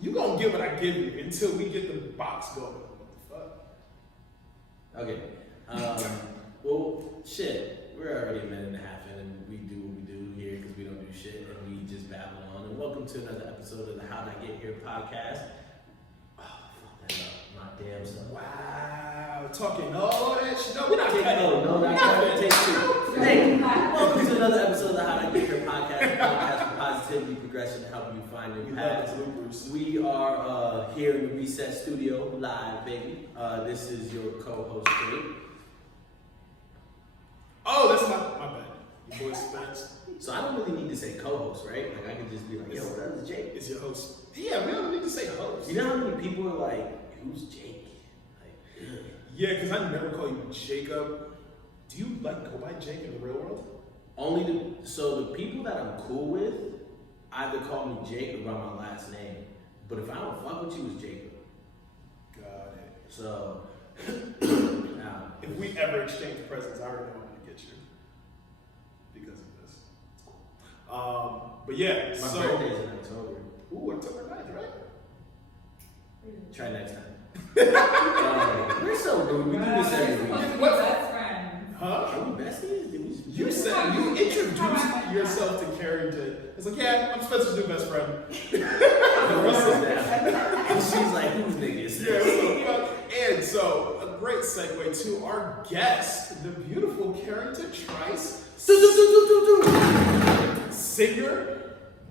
You gonna get what I give you until we get the box going. What the fuck? Okay. Well, shit. We're already a minute and a half in, and we do what we do here because we don't do shit, and we just babble on. And welcome to another episode of the How Did I Get Here podcast. Oh, fuck that up. My damn self. Wow, talking all that shit. No, we're not Take cutting. no, not cutting. Take two. Thank you. Welcome to another episode of the How Did I Get Here podcast, a podcast for positivity, progression, to help you find your path. We are here in the Reset Studio, live, baby. This is your co-host, Jake. Oh, that's my bad. Your boy Spence. So I don't really need to say co-host, right? Like I can just be like, yo, that's Jake. It's your host. Yeah, we don't need to say host. You know how many people are like, who's Jake? Like, ugh. Yeah, because I never call you Jacob. Do you like go by Jake in the real world? So the people that I'm cool with either call me Jake or by my last name. But if I don't fuck with you, it's Jacob. Got it. So now, if we ever exchange presents, I already know I'm gonna get you because of this. It's cool. But yeah, my so birthday's in October. ooh, October 9th, right? Try next time. We're so rude. We do this every week. What? Best friends. Huh? Are we besties? Did we? You said you introduced yourself to Carrington. It's like, yeah, I'm Spencer's new best friend. And she's like, who's niggas? Yeah, and so a great segue to our guest, the beautiful Carrington Trice, singer,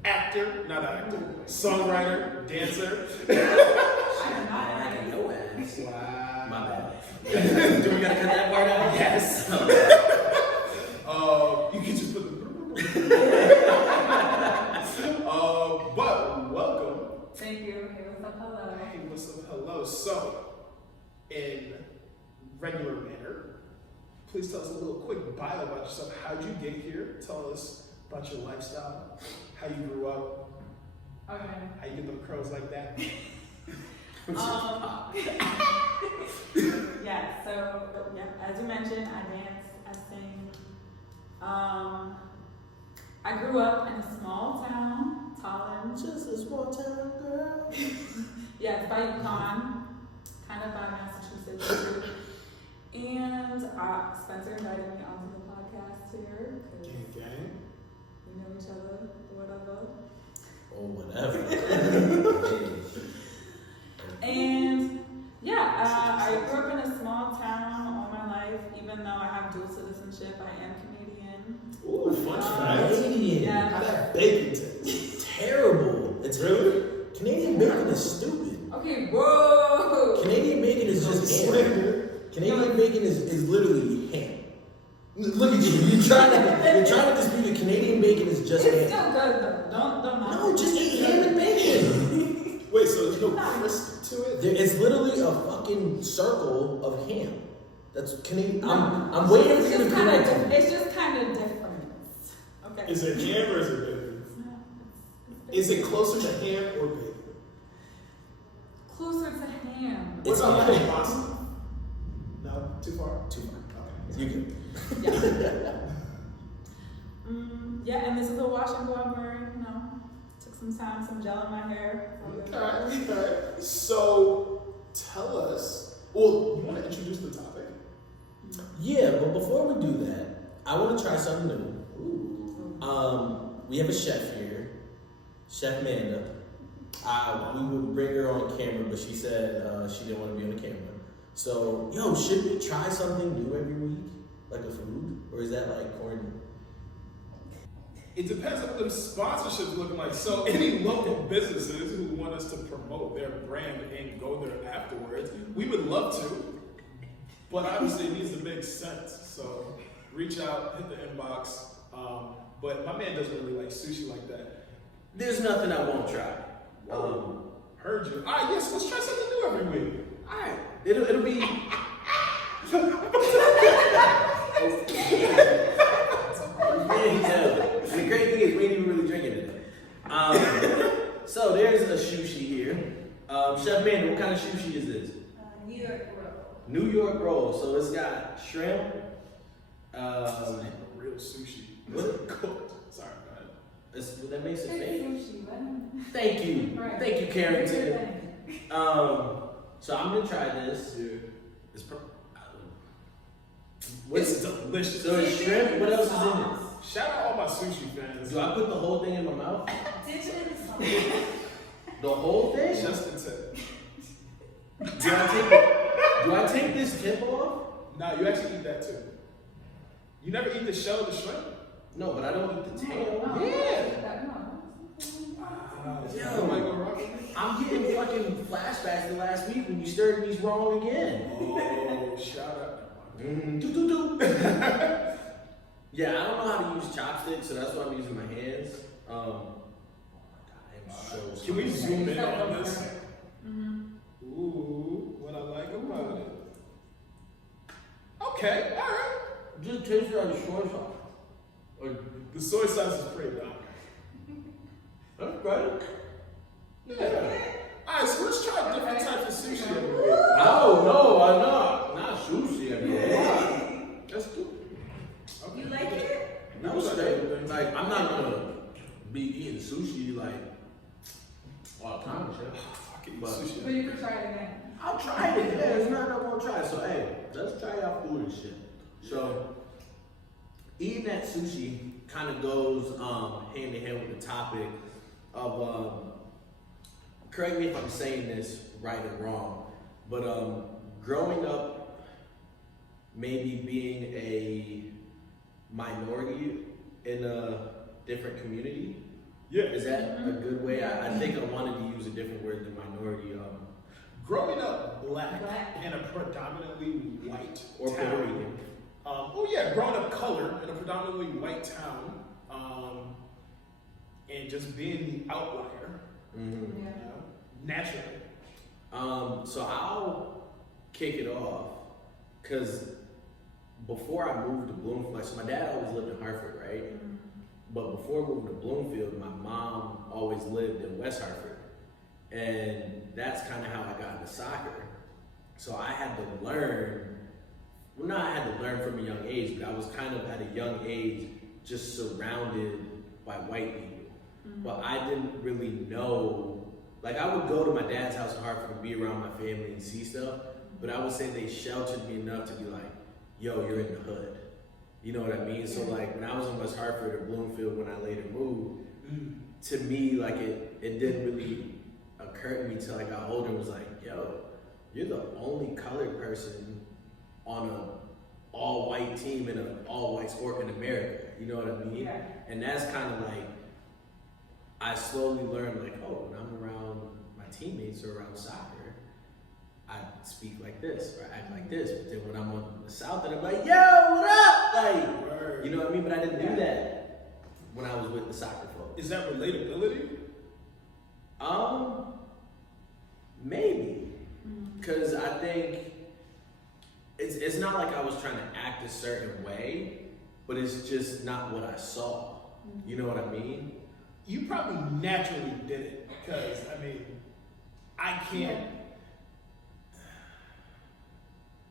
actor, not actor, songwriter, dancer. I know ass. Wow. My bad. Do we gotta cut that part out? Yes. You can just put the. But welcome. Thank you. Hey, what's up? Hello. Hey, what's up? Hello. So, in regular manner, please tell us a little quick bio about yourself. How'd you get here? Tell us about your lifestyle, how you grew up, Okay. how you get them curls like that. Yeah, so, as you mentioned, I dance, I sing. I grew up in a small town, Tallinn. Just a small town girl. Yeah, it's by Yukon, kind of by Massachusetts. And Spencer invited me onto the podcast here because Gang. we know each other, whatever. Or whatever. And yeah, I grew up in a small town all my life, even though I have dual citizenship, I am Canadian. Ooh, fun Canadian. Yeah. How that bacon taste? Terrible. It's Really? Canadian bacon is stupid. Okay, whoa! Canadian bacon is just ham. Canadian bacon is literally ham. Look at you. You're trying to dispute that Canadian bacon is just It's ham. still good though. Don't No, just eat ham and bacon. Wait, so there's no crisp to it? It's literally a fucking circle of ham. That's Canadian. No. I'm waiting for you to correct me. It's just kind of different. Okay. Is it ham or is it bacon? Is it closer to ham or bacon? Closer to ham? What It's about ham. pasta? No, too far? Too far. Okay. You can. Yeah. Yeah, and this is a wash and go I'm wearing, you know. Took some time, some gel in my hair. Okay. So, tell us. Well, you want to introduce the topic? Yeah, but before we do that, I want to try something new. We have a chef here, Chef Amanda. We would bring her on camera, but she said she didn't want to be on the camera. So, should we try something new every week, like a food, or is that like corny? It depends on what the sponsorships looking like. So, any local businesses who want us to promote their brand and go there afterwards, we would love to. But obviously, it needs to make sense. So, reach out, hit the inbox. But my man doesn't really like sushi like that. There's nothing I won't try. Heard you. All right, yes, let's try something new every week. All right, it'll be. And the great thing is we ain't even really drinking it. So there's a sushi here. Chef Amanda, what kind of sushi is this? New York roll. New York roll. So it's got shrimp. It's not real sushi. It's cooked. Sorry, go ahead. That makes it fake. Sushi, right? Thank you. Right. Thank you, Carrington. So I'm gonna try this. Yeah. It's It's delicious. So it's shrimp. What else is in it? Shout out all my sushi fans. Do I put the whole thing in my mouth? Dip it in the sauce. The whole thing? Just the tip. Do I take this tip off? Nah, you actually eat that too. You never eat the shell of the shrimp? No, but I don't eat the tail. No, Yeah. Yeah. Am I gonna rock it? I'm getting fucking flashbacks to last week when you stirred these wrong again. Oh, shout out. Do. Yeah, I don't know how to use chopsticks, so that's why I'm using my hands. Oh my God, I am so Can we sorry. zoom in on this? Mm-hmm. Ooh, what I like about it. Okay, alright. Just taste like soy sauce. Or, The soy sauce is pretty dominant. that's great. Yeah. Alright, so let's try different types of sushi every week. No, I'm not. Not sushi every day. Let's do it. You like it? No, straight. Like, I'm not gonna be eating sushi like all the time, shit. I can eat But- sushi. But you can try it again. I'll try it. Yeah, it's not that I won't try it. So hey, let's try our food and shit. So eating that sushi kind of goes hand in hand with the topic of correct me if I'm saying this right or wrong, but growing up, maybe being a minority in a different community. Yeah. Is that a good way? I think I wanted to use a different word than minority. Growing up black Black. in a predominantly white Or Puerto town. Rican. Growing up colored in a predominantly white town, and just being the outlier, Mm-hmm. you Yeah. know, naturally. So I'll kick it off because before I moved to Bloomfield, so my dad always lived in Hartford, right? But before moving to Bloomfield, my mom always lived in West Hartford. And that's kind of how I got into soccer. So I had to learn, well, not I had to learn from a young age, but I was kind of at a young age just surrounded by white people. But I didn't really know, like I would go to my dad's house in Hartford and be around my family and see stuff, but I would say they sheltered me enough to be like, yo, you're in the hood. You know what I mean? So like when I was in West Hartford or Bloomfield when I later moved, to me, like it didn't really occur to me till I got older and was like, yo, you're the only colored person on an all-white team in an all-white sport in America. You know what I mean? Yeah. And that's kind of like, I slowly learned like, oh, when I'm around my teammates or around soccer, I speak like this or act like this. But then when I'm on the South, and I'm like, yo, what up? Like, Word. you know what I mean? But I didn't do that when I was with the soccer folks. Is that relatability? Maybe. Because I think it's not like I was trying to act a certain way, but it's just not what I saw. You know what I mean? You probably naturally did it because, I mean, I can't.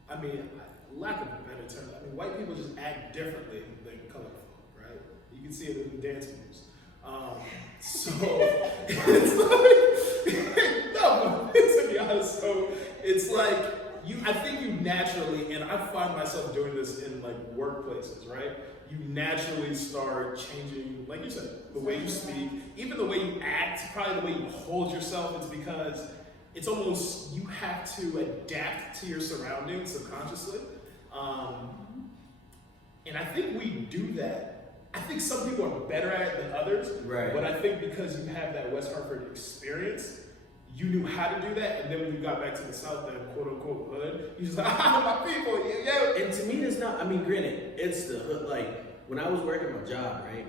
I mean, lack of a better term. I mean, white people just act differently than colored folk, right? You can see it in the dance moves. So it's like no, to be honest. So it's like I think you naturally, and I find myself doing this in like workplaces, right? You naturally start changing, like you said, the way you speak, even the way you act, probably the way you hold yourself. It's because it's almost you have to adapt to your surroundings subconsciously, and I think we do that. I think some people are better at it than others, Right. but I think because you have that West Hartford experience, you knew how to do that, and then when you got back to the South, that quote unquote hood, you just like, my people, yeah. And to me, it's not, I mean, granted, it's the hood. Like, when I was working my job, right,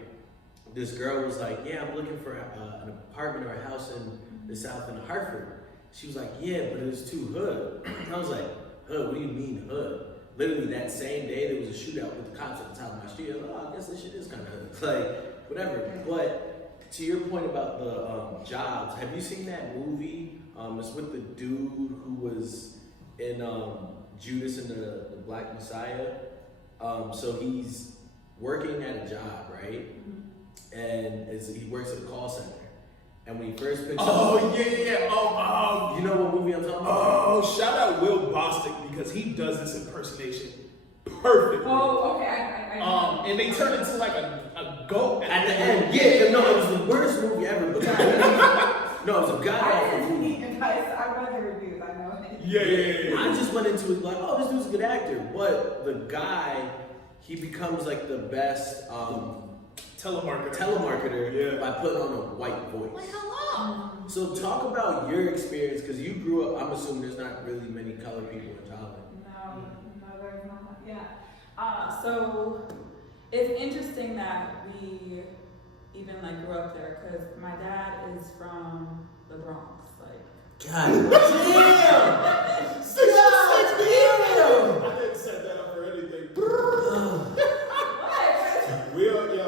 this girl was like, yeah, I'm looking for an apartment or a house in the South in Hartford. She was like, yeah, but it's too hood. I was like, hood? What do you mean hood? Literally that same day, there was a shootout with the cops at the top of my street. I was like, oh, I guess this shit is kind of hood. Like, whatever. But to your point about the jobs, have you seen that movie? It's with the dude who was in Judas and the Black Messiah. So he's working at a job, right? and he works at a call center. And when he first picks up, yeah. you know what movie I'm talking about? Oh, shout out Will Bostic because he does this impersonation perfectly. Oh, okay. I And they turn into like a goat At the end, yeah, no, it was the worst movie ever. But no, it was a god I awful didn't movie. see it, guys. I read the reviews. I know it. Yeah. I just went into it like, oh, this dude's a good actor. But the guy, he becomes like the best telemarketer by putting on a white voice. Like, hello. So talk about your experience, because you grew up, I'm assuming there's not really many colored people in Thailand. No, there's not. Yeah. So it's interesting that we even like grew up there because my dad is from the Bronx. Like, God damn! 6 damn! I didn't set that up for anything.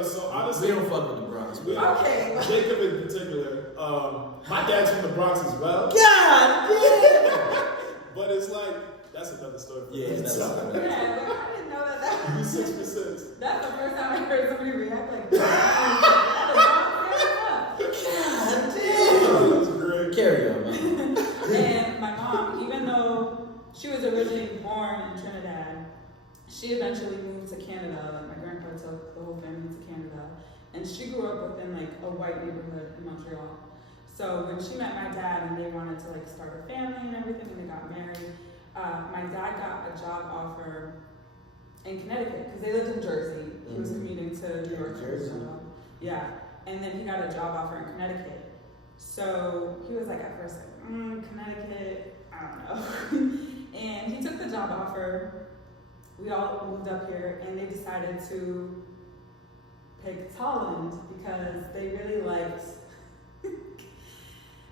So honestly, We don't fuck with the Bronx. okay. Jacob in particular, my dad's from the Bronx as well. God damn! But it's like, that's another story. Yeah, that's Yeah, like, I didn't know that. You 6%. That's the first time I heard somebody react like that. God damn! That's great. Carry on, man. And my mom, even though she was originally born in Trinidad, she eventually moved to Canada. Like my grandpa took the whole family to Canada, and she grew up within like a white neighborhood in Montreal. So when she met my dad and they wanted to like start a family and everything, and they got married, my dad got a job offer in Connecticut because they lived in Jersey. He was commuting to New York. Jersey. Yeah, and then he got a job offer in Connecticut. So he was like at first like, Connecticut, I don't know. And he took the job offer. We all moved up here, and they decided to pick Holland because they really liked.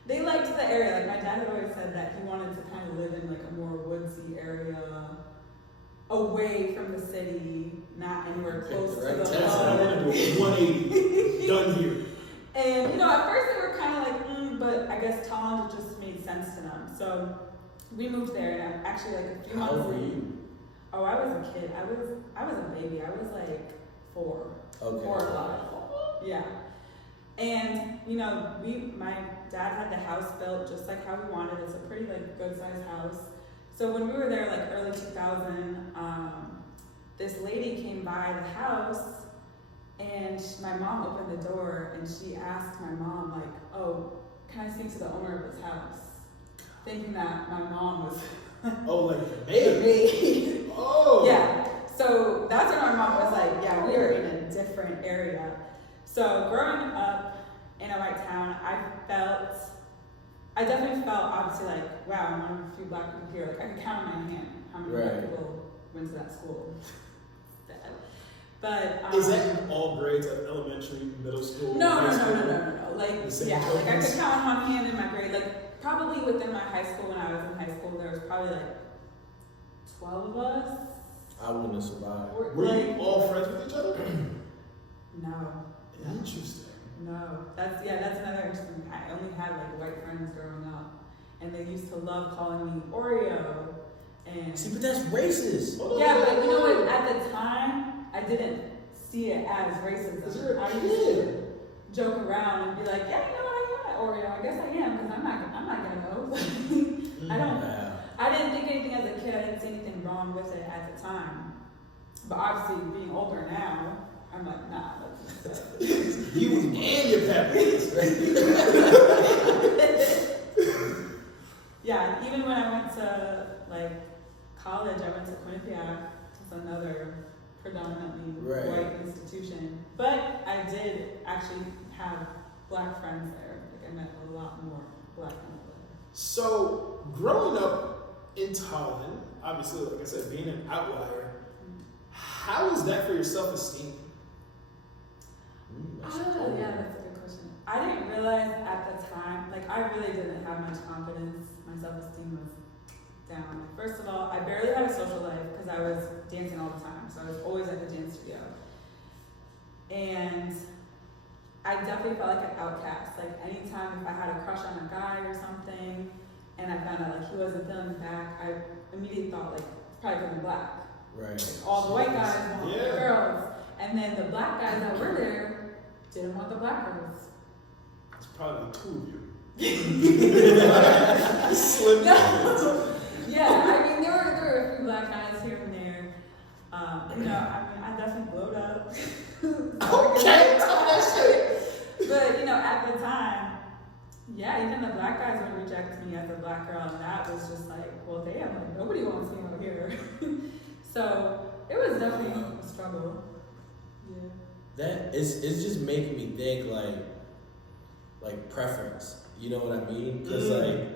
They liked the area. Like my dad had always said that he wanted to kind of live in like a more woodsy area, away from the city, not anywhere close to the I want to do a 180. Done here. And you know, at first they were kind of like, but I guess Holland just made sense to them. So we moved there, and actually like a few months. How old were you? Oh, I was a kid. I was a baby. I was like 4. Okay. 4 or 5. Yeah. And you know, my dad had the house built just like how we wanted. It's a pretty like good sized house. So when we were there like early 2000, this lady came by the house, and my mom opened the door and she asked my mom like, "Oh, can I speak to the owner of this house?" Thinking that my mom was Oh, like the me? maid. Oh. Yeah. So that's when my mom was like, yeah, we were in a different area. So growing up in a white town, I definitely felt obviously like, wow, I'm one of a few black people here. Like I can count on my hand how many black people went to that school. But Is that in all grades, like elementary, middle school? No. high school? Like The same yeah, like I tokens? could count on one hand in my grade. Like probably within my high school, when I was in high school, there was probably like 12 of us. I wouldn't have survived. Were you all friends with each other? No. Interesting. No, that's another interesting thing. I only had like white friends growing up, and they used to love calling me Oreo. And See, but that's racist. yeah, but you know what? At the time, I didn't see it as racism. I used to joke around and be like, yeah, you know what? I am an Oreo. I guess I am because I'm not gonna know. I didn't think anything as a kid. I didn't see anything wrong with it at the time. But obviously, being older now, I'm like, nah. You and your parents, right? Yeah, even when I went to like college, I went to Quinnipiac. It's another predominantly white institution. But I did actually have black friends there. Like I met a lot more black people there. So, growing up in Thailand, obviously, like I said, being an outlier, how is that for your self-esteem? Yeah, that's a good question. I didn't realize at the time, like I really didn't have much confidence. My self-esteem was down. First of all, I barely had a social life because I was dancing all the time. So I was always at the dance studio. And I definitely felt like an outcast. Like anytime if I had a crush on a guy or something, and I found out like he wasn't feeling me back, I immediately thought like it's probably because I'm black. Right. Like, all the white guys want the girls. And then the black guys that were there didn't want the black girls. It's probably the two of you. No. Yeah, I mean, there were a few black guys here and there. I definitely glowed up. Okay, tell me that shit. But, at the time, yeah, even the black guys would reject me as a black girl, and that was just like, well, damn, like, nobody wants me over here. So, it was definitely a struggle. Yeah. That it's just making me think like preference. You know what I mean? Because like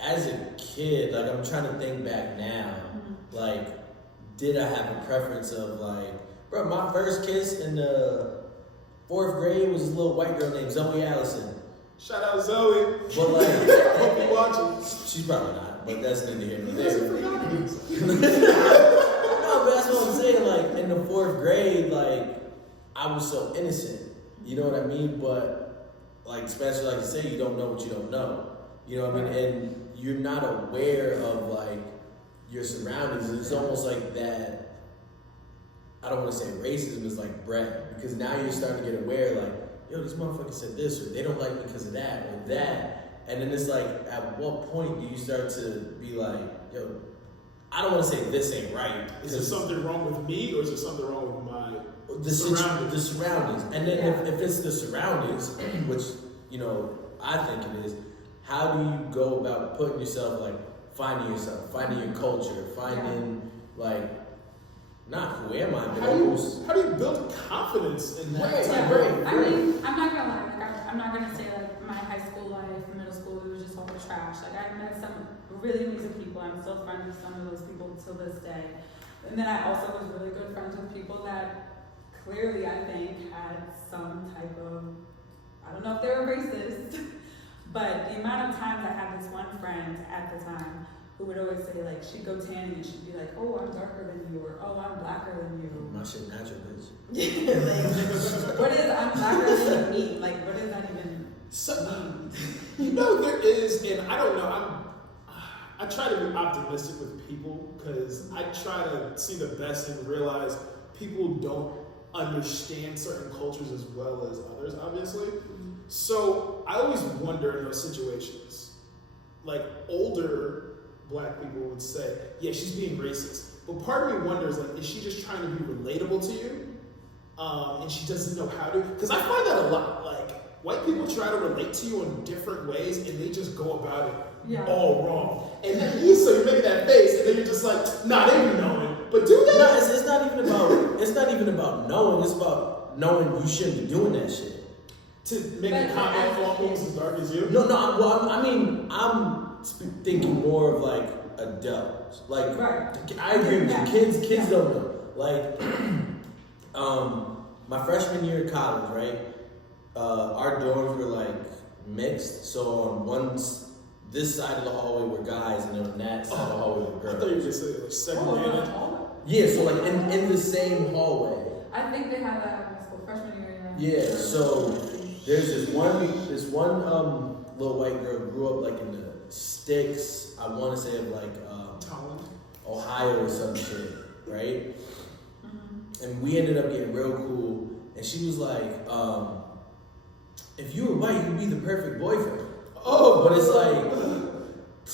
as a kid, like I'm trying to think back now, like did I have a preference of like, bro, my first kiss in the 4th grade was this little white girl named Zoe Allison. Shout out Zoe. But like, hope you watching. She's probably not, but that's neither here nor there. there. No, but that's what I'm saying. Like in the 4th grade, like I was so innocent. You know what I mean? But like especially like you say, you don't know what you don't know. You know what I mean? And you're not aware of like your surroundings. It's almost like that. I don't want to say racism is like bred, because now you're starting to get aware. Like, yo, this motherfucker said this, or they don't like me because of that or that. And then it's like, at what point do you start to be like, yo, I don't want to say this ain't right. Is there something wrong with me, or is there something wrong with my the surroundings? And then if it's the surroundings, which, I think it is, how do you go about putting yourself, like, finding your culture, finding, like, not who am I, but almost... How do you build confidence in that? Right. I mean, I'm not gonna lie, like, I'm not gonna say, like, my high school life, middle school, it was just all trash. Like, I met some really amazing people. I'm still friends with some of those people till this day. And then I also was really good friends with people that clearly, I think, had some type of, I don't know if they were racist, but the amount of times I had this one friend at the time who would always say, like, she'd go tanning and she'd be like, oh, I'm darker than you, or oh, I'm blacker than you. My shit natural, bitch. Like, what is I'm blacker than you mean? Like, what does that even mean? There is, and I don't know, I try to be optimistic with people because I try to see the best and realize people don't understand certain cultures as well as others, obviously. So I always wonder in those situations, like older black people would say, yeah, she's being racist. But part of me wonders, like, is she just trying to be relatable to you? And she doesn't know how to? Because I find that a lot. Like, white people try to relate to you in different ways, and they just go about it all wrong. And then you're making that face, and then you're just like, nah, they be knowing. But do they? No, it's not even about knowing. It's about knowing you shouldn't be doing that shit. To make a comment on who's as dark as you? No. Well, I'm thinking more of like adults. Like, I agree with you. Kids don't know. Like, my freshman year of college, right? Our dorms were like mixed. So on this side of the hallway were guys, and on that side of the hallway were girls. I thought you were just saying like segregated. Yeah, so like in the same hallway. I think they have that in high school, freshman year. Yeah, so there's this one little white girl who grew up like in the sticks, I want to say of like Ohio or some shit, right? And we ended up getting real cool, and she was like, if you were white, you'd be the perfect boyfriend. Oh, but it's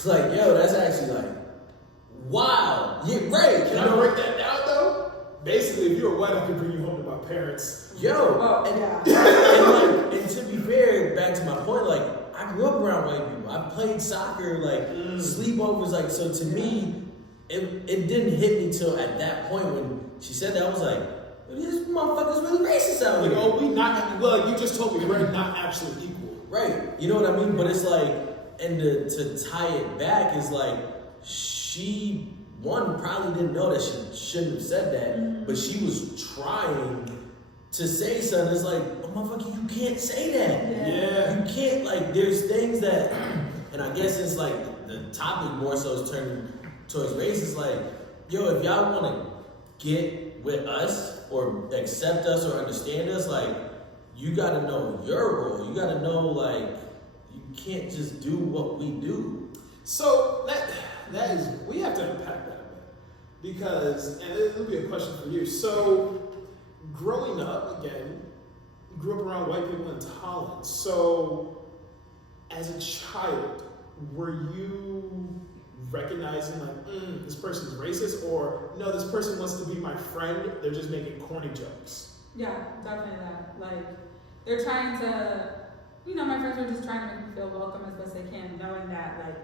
like, yo, that's actually like, wow, yeah, right. Can I break that down though? Basically, if you were white, I could bring you home to my parents. Yo, and to be fair, back to my point, like, I grew up around white people. I played soccer, like, sleepovers, like, so to me, it didn't hit me till at that point when she said that. I was like, this motherfucker's really racist out here. Well, you just told me we're not actually equal. Right, you know what I mean? But it's like, and to tie it back is like, she, one, probably didn't know that she shouldn't have said that, but she was trying to say something. It's like, oh, motherfucker, you can't say that. Yeah. You can't, like, there's things that, and I guess it's like, the topic more so is turning towards race. It's like, yo, if y'all want to get with us or accept us or understand us, like, you got to know your role. You got to know, like, you can't just do what we do. So that is, we have to unpack that a bit. Because, and it'll be a question for you. So, growing up, again, grew up around white people in Holland. So, as a child, were you recognizing like, this person's racist, or no, this person wants to be my friend, they're just making corny jokes? Yeah, definitely that. Like, they're trying to, my friends are just trying to make me feel welcome as best they can, knowing that, like,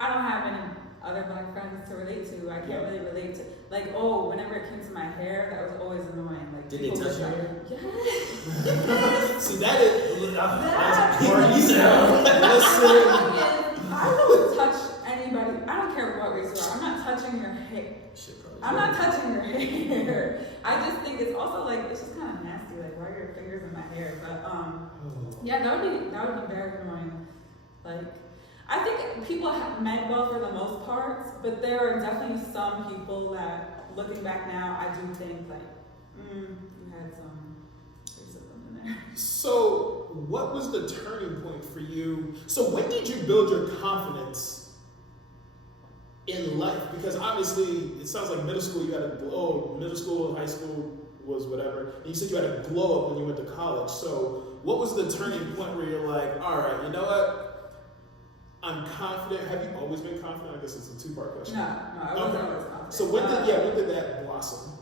I don't have any other black friends to relate to. I can't really relate to, like, whenever it came to my hair, that was always annoying. Like, did they touch your hair? Yes. See, that is, That- listen. I don't touch anybody. I don't care what race you are. I'm not touching your hair. I'm not touching your hair. I just think it's also like, it's just kind of nasty. Like, why are your fingers in my hair? But yeah, that would be very annoying. Like, I think people have meant well for the most part, but there are definitely some people that, looking back now, I do think like, you had some racism in there. So, what was the turning point for you? So, when did you build your confidence in life? Because obviously, it sounds like middle school, you had middle school and high school was whatever. And you said you had a glow up when you went to college. So, what was the turning point where you're like, all right, you know what? I'm confident. Have you always been confident? I guess it's a two-part question. No, I wasn't always confident. So, when did that blossom?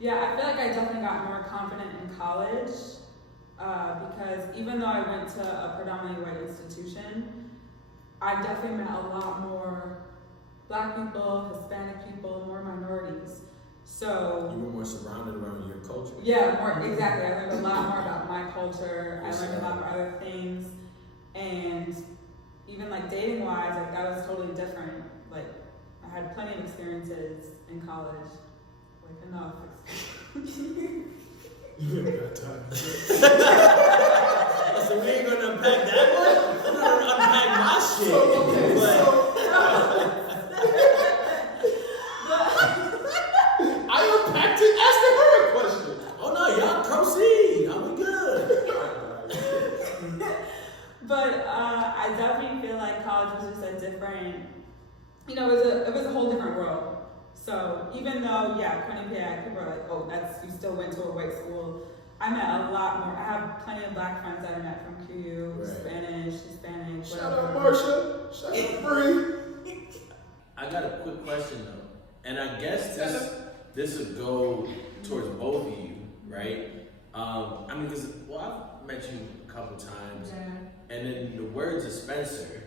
Yeah, I feel like I definitely got more confident in college because even though I went to a predominantly white institution, I definitely met a lot more Black people, Hispanic people, more minorities. So you were more surrounded around your culture. Yeah, exactly. I learned a lot more about my culture. I learned a lot more other things, and even like dating wise, like that was totally different. Like I had plenty of experiences in college, like enough experience. You ain't got time. So we ain't gonna unpack that one. I'm gonna unpack my shit. I unpacked it. Asking her a question. Oh no, y'all proceed. I'm good. But I definitely feel like college was just a different, it was a whole different world. So even though, Quinnipiac, people are like, you still went to a white school. I met a lot more. I have plenty of Black friends that I met from QU, Right. Spanish, Hispanic, Shout whatever. out Marsha. Shout out Bree. I got a quick question though, and I guess this would go towards both of you, right? Because I've met you a couple times, and in the words of Spencer,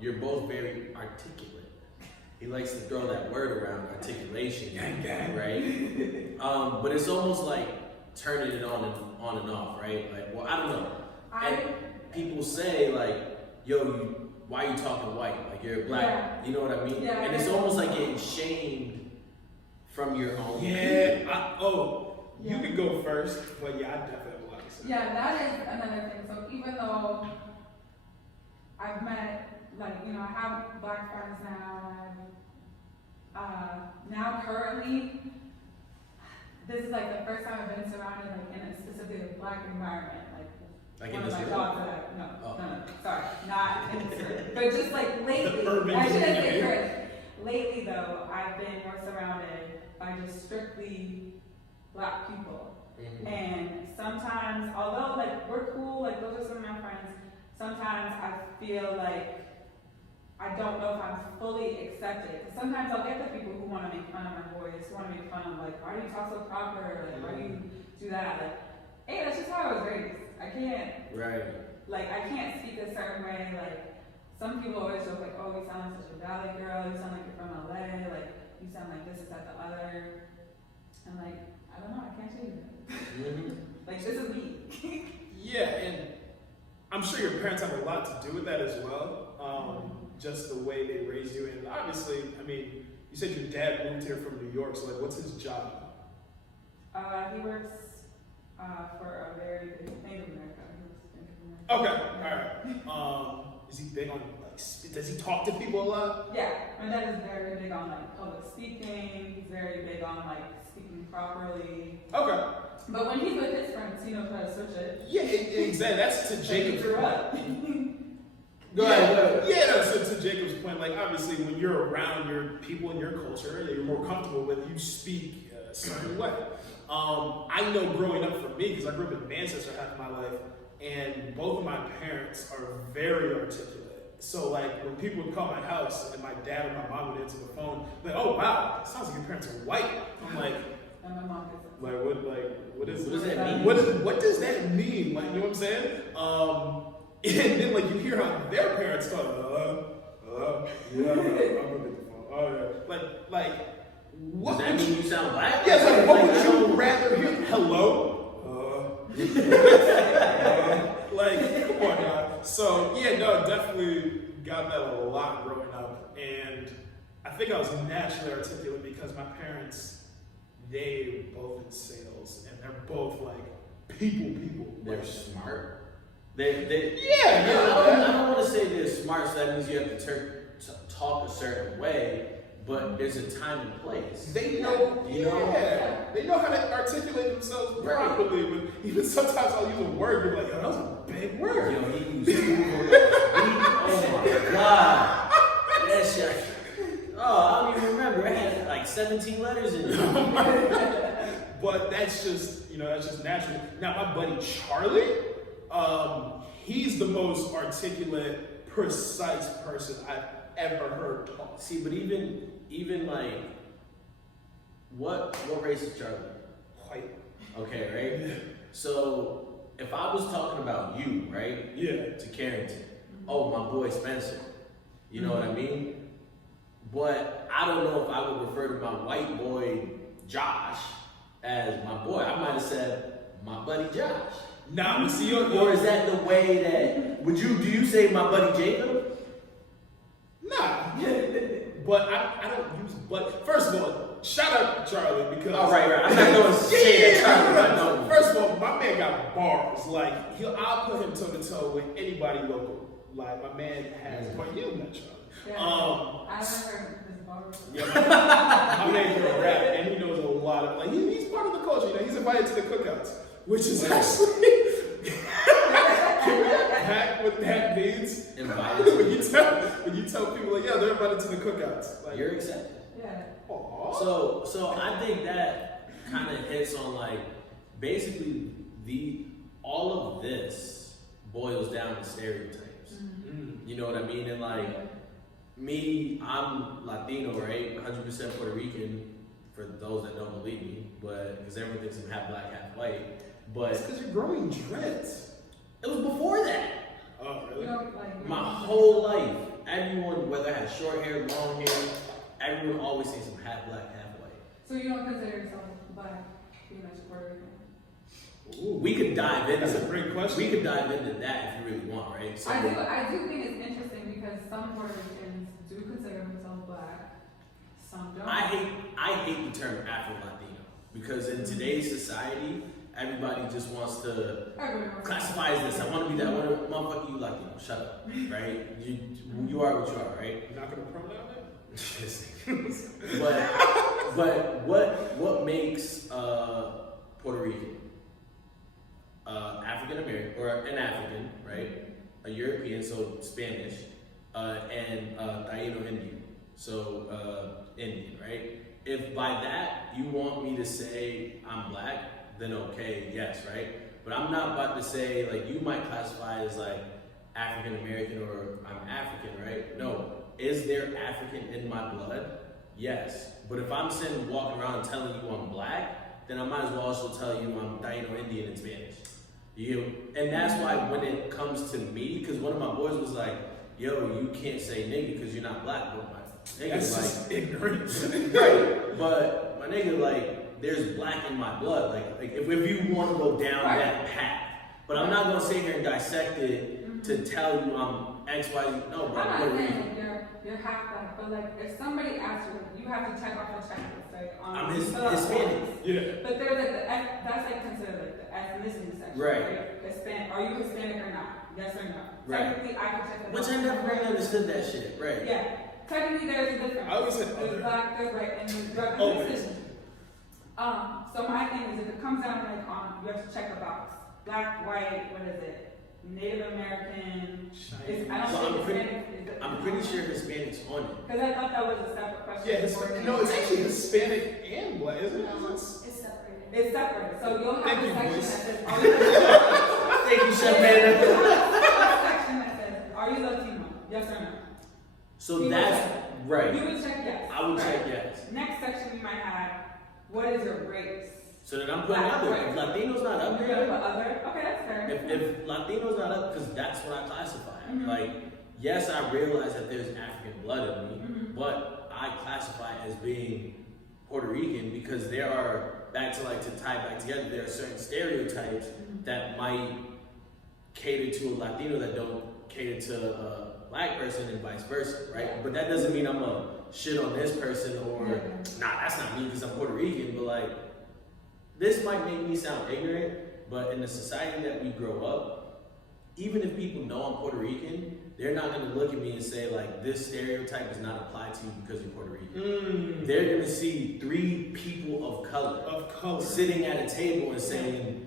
you're both very articulate. He likes to throw that word around, articulation, right? But it's almost like turning it on and off, right? Like, well, I don't know. And people say like, yo, why are you talking white? Like you're black. You know what I mean? Yeah, and it's almost like getting shamed from your own people. You can go first, but I definitely have a lot to say. Yeah, that is another thing. So even though I've met, I have Black friends now, and now currently, this is like the first time I've been surrounded in a specifically Black environment. Like One in of this my room? dogs no, sorry, not in this room. But just like lately, Urban I shouldn't say community. currently. Lately though, I've been more surrounded by just strictly Black people. Mhm. And sometimes, although we're cool, those are some of my friends, sometimes I feel like I don't know if I'm fully accepted. 'Cause sometimes I'll get the people who want to make fun of my voice, who want to make fun of why do you talk so proper? Why do you do that? Hey, that's just how I was raised. I can't. Right. I can't speak a certain way. Some people always joke you sound like such a valley girl. You sound like you're from LA. You sound like this, that, the other. I'm I don't know. I can't change it. Mm-hmm. This is me. Yeah, and I'm sure your parents have a lot to do with that as well. Just the way they raised you, and obviously, you said your dad moved here from New York. So, what's his job? He works for a very big Bank of America. Okay, all right. Is he big on does he talk to people a lot? Yeah, my dad is very big on public speaking. He's very big on speaking properly. Okay. But when he's with his friends, he knows how to switch it. Yeah, exactly. That's to He Jacob's grew point. up. Go ahead. Yeah, no, so to Jacob's point, obviously when you're around your people in your culture that you're more comfortable with, you speak a certain way. I know growing up for me, because I grew up in Manchester half my life, and both of my parents are very articulate. So like when people would call my house and my dad or my mom would answer the phone, like, oh wow, it sounds like your parents are white. I'm like, And my mom gets what does that mean? What does that mean? Like, you know what I'm saying? And then like you hear how their parents talk, yeah, I'm gonna get the phone. Oh yeah. Like what Does that mean you sound black? yeah, like what would you rather hear? Hello? Like, come on now. So yeah, no, definitely got that a lot growing up. And I think I was naturally articulate because my parents, they were both in sales and they're both like people. They're smart. Yeah. I don't want to say they're smart, so that means you have to talk a certain way, but there's a time and place. They know, You know? they know how to articulate themselves properly. But even sometimes I'll use a word, you're like, yo, that was a big word. Yo, he used two words. Oh my god. That shit. Oh, I don't even remember. It had like 17 letters in it. But that's just natural. Now my buddy Charlie, he's the most articulate, precise person I've ever heard talk. See, but even like, what race is Charlie? White. Okay, right? Yeah. So if I was talking about you, right? Yeah. To Carrington, oh my boy Spencer, you know what I mean? But I don't know if I would refer to my white boy Josh as my boy. I might have said my buddy Josh. Nah, but see, Or is that the way that do you say my buddy Jacob? Nah. But I don't use but. First of all, shout out to Charlie because. Oh, right. I'm not going to say that Charlie, I know. First of all, my man got bars. Like I'll put him toe to toe with anybody local. Like my man has. But you met Charlie. Yeah. I haven't heard this bar. Yeah, my man can rap and he knows a lot of he's part of the culture. You know, he's invited to the cookouts, which is actually. Can we unpack what that means? Invited. when you tell people like, yeah, they're invited to the cookouts. Like, You're accepted. Yeah. Aww. So I think that kind of hits on like basically all of this boils down to stereotypes. Mm. You know what I mean? And like me, I'm Latino, right? 100% Puerto Rican. For those that don't believe me, but because everyone thinks I'm half black, half white. But it's because you're growing dreads. it was before that. Oh, You really? don't like My whole life, everyone, whether I had short hair, long hair, everyone always thinks I'm half black, half white. So you don't consider yourself black, being that you're Puerto Rican? Ooh. We could dive into That's a great question. We could dive into that if you really want, right? So, I do think it's interesting because some Puerto Ricans do consider themselves black, some don't. I hate the term Afro-Latino because in today's society, everybody just wants to classify as this. I want to be that. Motherfucker, you Latino. Shut up, right? You are what you are, right? You're not gonna pronoun it? But what makes Puerto Rican African American or an African, right? A European, so Spanish, and Taino Indian, so Indian, right? If by that you want me to say I'm black, then okay, yes, right? But I'm not about to say like you might classify as like African American or I'm African, right? No. Is there African in my blood? Yes. But if I'm sitting walking around telling you I'm black, then I might as well also tell you I'm Taino Indian in Spanish. And that's why when it comes to me, because one of my boys was like, yo, you can't say nigga because you're not black. But my nigga's That's like, ignorant. right. But my nigga, like, there's black in my blood. Like if you want to go down that path. But I'm not going to sit here and dissect it to tell you I'm X, Y, Z. No, bro. I'm not saying you're half black, but like if somebody asks you, you have to check off a checklist, right? I'm Hispanic. Yeah. But there's like that's like considered like the ethnicity section, Right. Hispanic. Are you Hispanic or not? Yes or no? Right. Technically, I can check that. Which I never really understood that shit, right? Yeah. Technically, there's a difference. I always said there's other. black, there's white, and there's drug Oh, decision. So my thing is, if it comes down like on, you have to check a box. Black, white, what is it? Native American. I So don't think Hispanic. I'm pretty sure Hispanic's on it. Because I thought that was a separate question. Yeah, no, it's actually Hispanic and black, isn't it? It's separated. It's separate. So you'll have Thank a you, section boys. that says, are you Latino? Thank you, Chef You'll Man. have a section that says, are you Latino? Yes or no? So You would that's check. right. You would check yes. I would right? check yes. Next section you might have, what is your race? So then I'm putting other. If Latino's not up You're gonna there, put other? Okay, that's fair. if Latino's not up, because that's what I classify. Mhm. Like, yes, I realize that there's African blood in me, Mhm. but I classify as being Puerto Rican because there are, back to tie back together, there are certain stereotypes Mhm. that might cater to a Latino that don't cater to a black person and vice versa, right? Yeah. But that doesn't mean I'm gonna shit on this person or, Yeah. nah, that's not me because I'm Puerto Rican, but like, this might make me sound ignorant, but in the society that we grow up, even if people know I'm Puerto Rican, they're not gonna look at me and say like, this stereotype does not apply to you because you're Puerto Rican. They're gonna see 3 people of color sitting at a table and saying,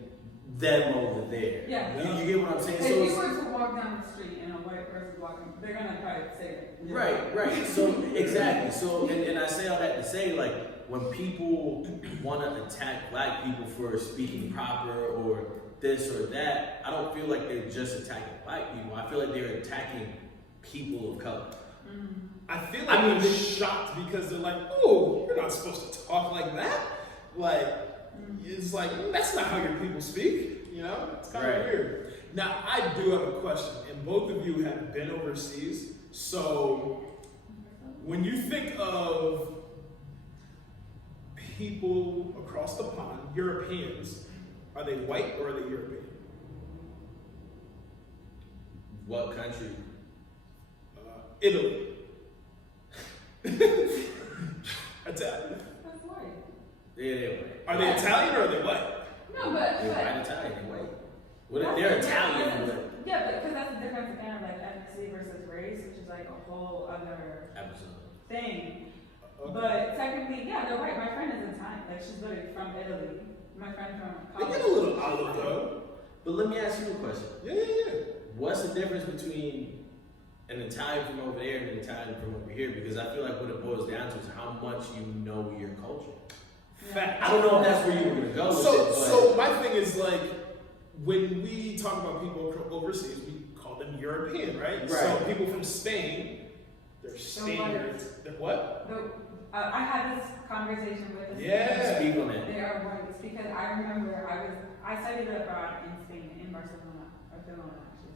them over there. Yeah. You get what I'm saying? If So you it's- were to walk down the street and a white person walking, they're gonna probably say it. Right. So exactly. So and I say all that to say like when people want to attack black people for speaking proper or this or that, I don't feel like they're just attacking black people. I feel like they're attacking people of color. Mm-hmm. I feel like they're shocked because they're like, oh, you're not supposed to talk like that. Like, it's like, that's not how your people speak. You know, it's kind of weird. Now, I do have a question, and both of you have been overseas. So, when you think of people across the pond, Europeans, are they white or are they European? What country? Italy. Italian. That's white. Yeah, they're white. Are they Italian or are they white? No, but They're white Italian. They're white. Well, that's they're the Italian, difference. but Yeah, but because that's the difference again of like ethnicity versus race, which is like a whole other absolutely. thing. But technically, yeah, they're white. My friend is Italian. Like she's literally from Italy. My friend from They college. get a little olive though. But let me ask you a question. Yeah. What's the difference between an Italian from over there and an Italian from over here? Because I feel like what it boils down to is how much you know your culture. Fact. I don't know if that's where you were gonna go with So, it, but so my thing is like, when we talk about people overseas, we call them European, right? So Right. people from Spain, they're Spaniards. They're what? I had this conversation with a Yeah. speak on it. They are whites because I remember I studied abroad in Spain, in Barcelona, or Barcelona actually,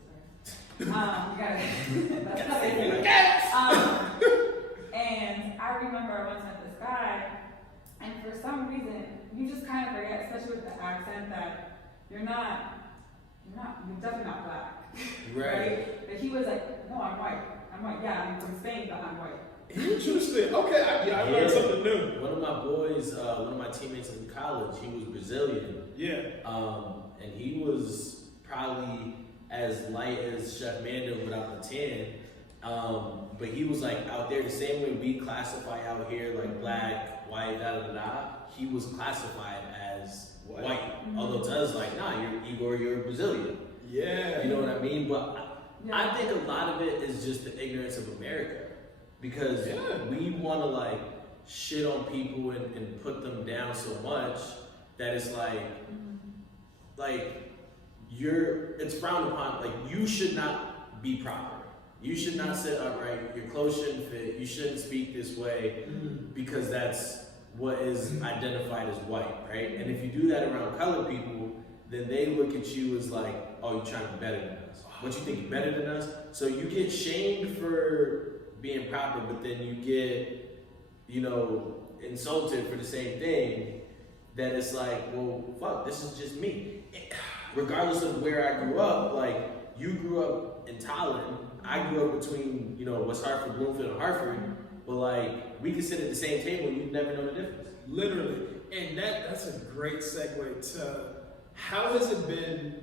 sorry. That's how they say it. And I remember I once met this guy, and for some reason, you just kind of forget, especially with the accent, that you're definitely not black. Right. But he was like, no, I'm white. Yeah, I'm from Spain, but I'm white. Interesting. Okay, I learned something new. One of my boys, one of my teammates in college, he was Brazilian. Yeah. And he was probably as light as Chef Mando without the tan. But he was like out there the same way we classify out here, like black, white, da da da da. He was classified as white. Although to us, like, nah, you're Brazilian. Yeah. You know what I mean? But I think a lot of it is just the ignorance of America. Because we want to like shit on people and put them down so much that it's like it's frowned upon. Like you should not be proper. You should not sit upright. Your clothes shouldn't fit. You shouldn't speak this way because that's what is identified as white, right? And if you do that around colored people, then they look at you as like, oh, you're trying to be better than us. What you think you're better than us? So you get shamed for being proper, but then you get, insulted for the same thing. That it's like, well, fuck, this is just me. Regardless of where I grew up, like you grew up in Thailand, I grew up between, West Hartford, Bloomfield, and Hartford, but like we could sit at the same table and you'd never know the difference. Literally, and that's a great segue to how has it been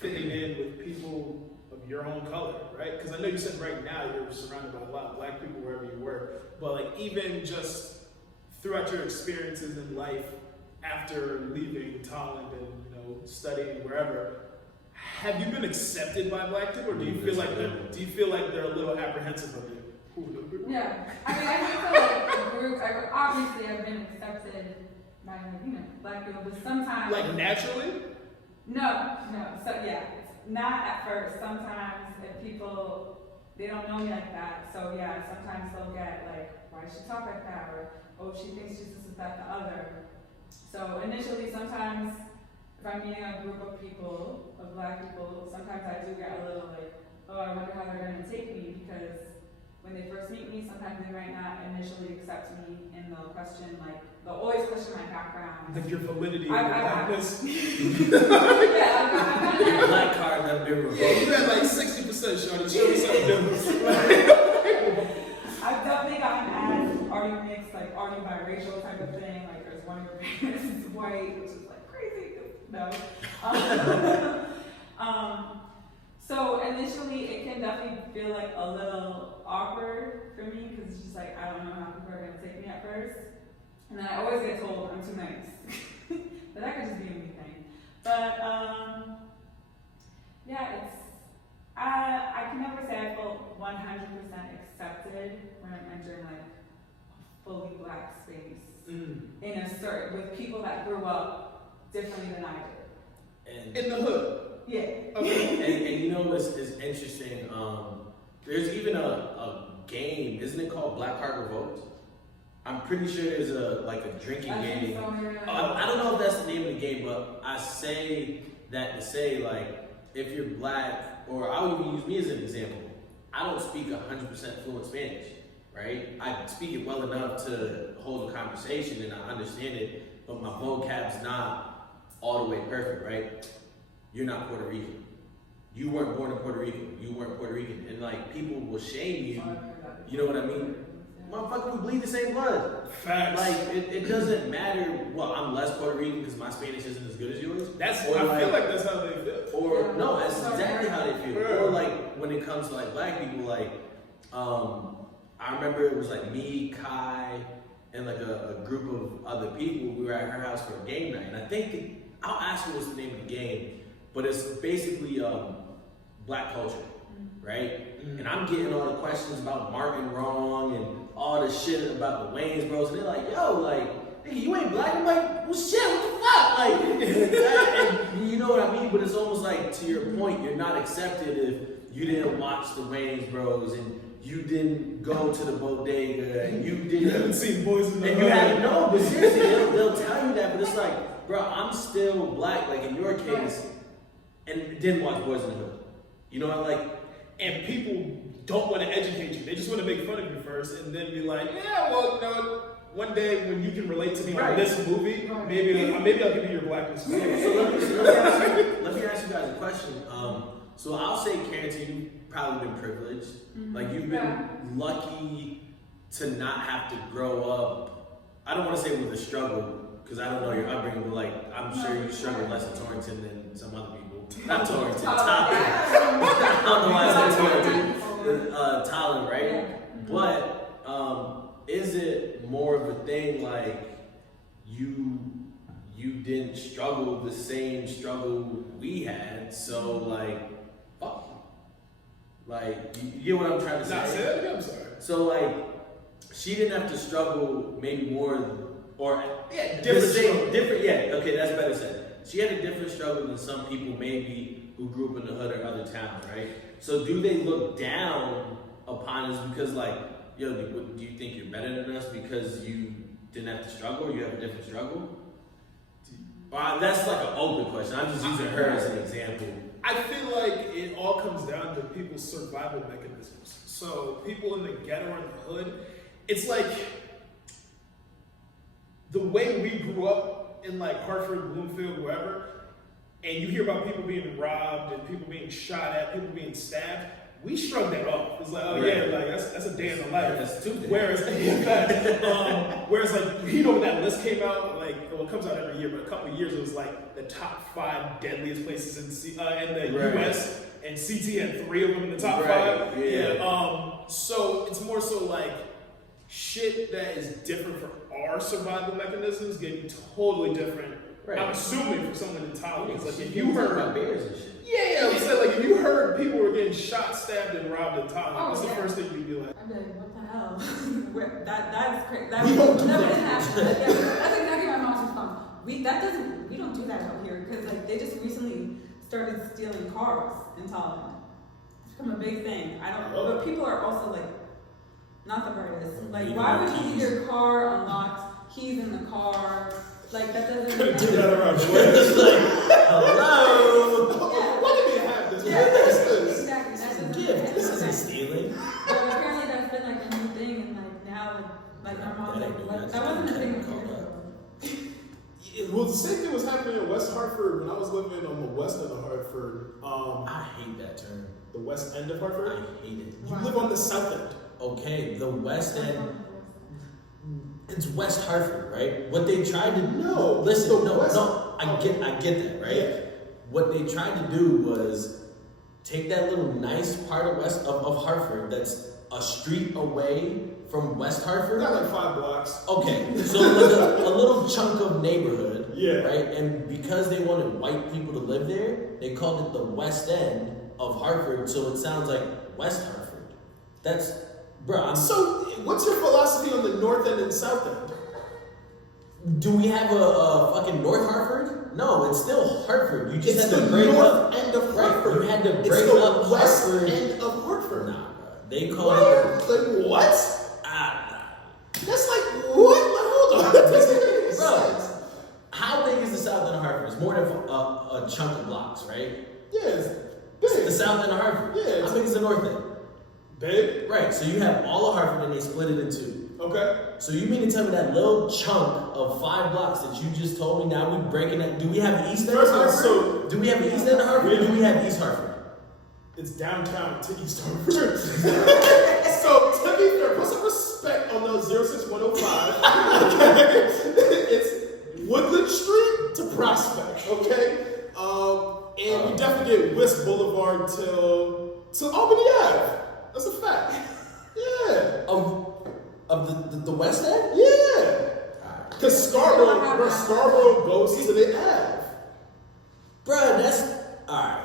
fitting in with people of your own color, right? Because I know you said right now you're surrounded by a lot of black people wherever you work, but like even just throughout your experiences in life after leaving Thailand and studying wherever, have you been accepted by black people, or do you feel like they're a little apprehensive of you? Yeah, I mean, I feel like groups. Obviously, I've been accepted not even, black people, but sometimes. Like naturally? No. So yeah, not at first. Sometimes if people, they don't know me like that. So yeah, sometimes they'll get like, why does she talk like that? Or, oh, she thinks she's this, that, the other. So initially, sometimes if I'm meeting a group of people, of black people, sometimes I do get a little like, oh, I wonder how they're gonna take me, because when they first meet me, sometimes they might not initially accept me, and they'll question, like, they'll always question my background. Like your validity and I- your blackness. Yeah, I've Your black card never been revoked. You had like 60%, shorty. Show me something different. I've definitely gotten asked, are you mixed, like, are you biracial type of thing, like, there's one of your parents is white, which is like crazy, no. So initially it can definitely feel like a little awkward for me, because it's just like, I don't know how people are going to take me at first. And then I always get told I'm too nice. But that could just be a me thing. But yeah, I can never say I felt 100% accepted when I'm entering like a fully black space in a certain, with people that grew up differently than I did. And In the hood. Yeah. Okay. and you know what's is interesting? There's even a game, isn't it called Black Card Revoked? I'm pretty sure there's a drinking I think game. so, yeah. I don't know if that's the name of the game, but I say that to say, like, if you're black, or I would even use me as an example, I don't speak 100% fluent Spanish, right? I speak it well enough to hold a conversation and I understand it, but my vocab's not all the way perfect, right? You're not Puerto Rican. You weren't born in Puerto Rico. You weren't Puerto Rican. And like, people will shame you. You know what I mean? Motherfucker, we bleed the same blood. Facts. Like, it doesn't matter. Well, I'm less Puerto Rican because my Spanish isn't as good as yours. That's. Or I feel like that's how they feel. Or no, that's exactly how they feel. Yeah. Or like when it comes to like black people, like I remember it was like me, Kai, and like a group of other people. We were at her house for a game night, and I think I'll ask you what's the name of the game, but it's basically black culture, right? And I'm getting all the questions about Martin wrong and all the shit about the Wayans bros, and they're like, yo, like, nigga, you ain't black. I'm like, well, shit, what the fuck? Like, and you know what I mean? But it's almost like, to your point, you're not accepted if you didn't watch the Wayans bros and you didn't go to the bodega and you You haven't didn't. seen Boys in the And Hood. you haven't, no, but seriously, they'll tell you that, but it's like, bro, I'm still black, like in your case, and didn't watch Boys in the Hood. You know, I'm like, And people don't want to educate you. They just want to make fun of you first and then be like, yeah, well, no, one day when you can relate to me on this movie, maybe I'll give you your blackness. So let me ask you guys a question. So I'll say, Carrington, you've probably been privileged. Like, you've been lucky to not have to grow up. I don't want to say with a struggle, because I don't know your upbringing, but like, I'm sure you struggle less in Torrington than some other people. Not Torrington, Talent. I don't know why I said Torrington. Talent, right? Yeah. But is it more of a thing like you didn't struggle the same struggle we had, so like, fuck you. Like, you get what I'm trying to say? Not say that again, I'm sorry. So like, she didn't have to struggle maybe more, or Yeah, different. Yeah, okay, that's better said. She had a different struggle than some people maybe who grew up in the hood or other towns, right? So do they look down upon us because like, yo, do you think you're better than us because you didn't have to struggle, or you have a different struggle? That's like an open question. I'm just using her as an example. I feel like it all comes down to people's survival mechanisms. So people in the ghetto or in the hood, it's like the way we grew up in like Hartford, Bloomfield, wherever, and you hear about people being robbed and people being shot at, people being stabbed. We shrugged that off. It's like, oh yeah, like that's a day in the life. That's 2 days. Whereas like, you know, when that list came out, like, well, it comes out every year, but a couple of years it was like the top 5 deadliest places in the U.S. and CT had 3 of them in the top 5. Yeah. So it's more so like shit that is different for our survival mechanisms getting totally different. Right. I'm assuming for someone in tolerance, like if You you heard heard about bears and shit. yeah, I'm saying, like, if you heard people were getting shot, stabbed, and robbed in Thailand, what's the yeah. first thing you'd be like? I'd be like, what the hell? That's crazy. That would never happen. Yeah, that's exactly my mom's response. we don't do that out here because like they just recently started stealing cars in Thailand. It's become a big thing. But people are also like not the brightest. Like, why would you leave your car unlocked, keys in the car? Like that doesn't. Couldn't do that around here. Hello. Why did you have this? Yeah, What is this? exactly. That doesn't. Gift. This isn't Okay. stealing. But apparently that's been like a new thing, and like now, like our mom's like, what? That wasn't a thing. Well, the same thing was happening in West Hartford when I was living on the west end of Hartford. I hate that term. The west end of I Hartford? hate it. You live on the south end. Okay, the West End. It's West Hartford, right? What they tried to No. listen. the west- I get that, right? Yeah. What they tried to do was take that little nice part of west of Hartford that's a street away from West Hartford. Not like 5 blocks. Okay, so like a little chunk of neighborhood, Yeah. right? And because they wanted white people to live there, they called it the West End of Hartford, so it sounds like West Hartford. That's, bro. So, what's your philosophy on the north end and south end? Do we have a fucking North Hartford? No, it's still Hartford. You just It's had the to break north up. end of Right, Hartford. you had to It's break the up west Hartford. end of Hartford. Nah, bro. They call Why? it. Like, what? Ah, That's like, what? Like, hold on. That doesn't make any bro. sense. How big is the South End of Hartford? It's more than a chunk of blocks, right? Yeah, it's The big. South End of Hartford. Yeah, How big is the North End? Big? Right. So you have all of Hartford and they split it in two. Okay. So you mean to tell me that little chunk of 5 blocks that you just told me, now we breaking that? Do we have the East End of First of all, Hartford? so- Do we have the East End of Hartford or do we have East Hartford? It's downtown to East Hartford. So, to be fair, put some respect on the 06105. Okay? It's Woodland Street to Prospect, okay? And you definitely get West Boulevard to Albany Ave. That's a fact. Yeah. Of the West End? Yeah. Because Scarborough goes to the Ave. Bruh, that's. Alright.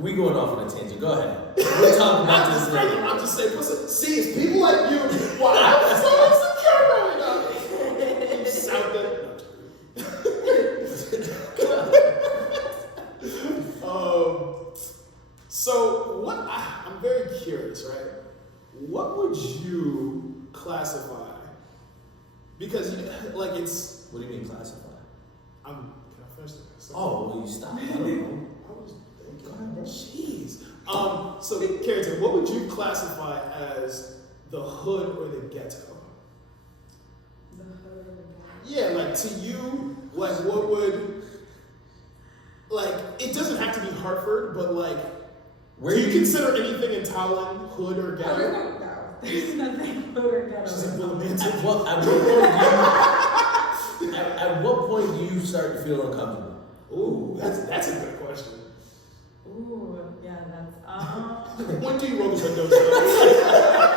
We going off on a tangent. Go ahead. We're talking about this later. I'm just saying, see, it's people like you. Well, I was so insecure growing up. South End. So what? I'm very curious, right? What would you classify? Because like it's. What do you mean classify? Can I finish this? Oh, well, you stop. I don't know. I was thinking, jeez. So Carrington, what would you classify as the hood or the ghetto? The hood or the ghetto. Yeah, like to you, like what would, like it doesn't have to be Hartford, but like, Where do do you you- consider anything in Thailand hood or Oh, ghetto? there's nothing hood or ghetto. She's in Willimantic. At what point do you start to feel uncomfortable? Ooh, that's a good question. Ooh, yeah, that's When do you roll the windows down?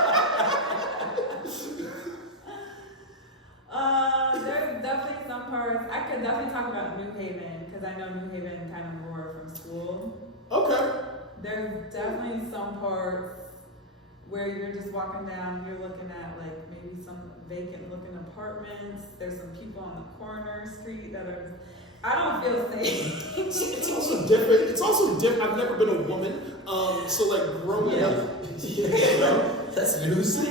There's definitely some parts. I could definitely talk about New Haven because I know New Haven kind of more from school. Okay. There's definitely some parts where you're just walking down, you're looking at like maybe some vacant looking apartments. There's some people on the corner street that are. I don't feel safe. It's also different. It's also different. I've never been a woman, so like growing up, That's news. I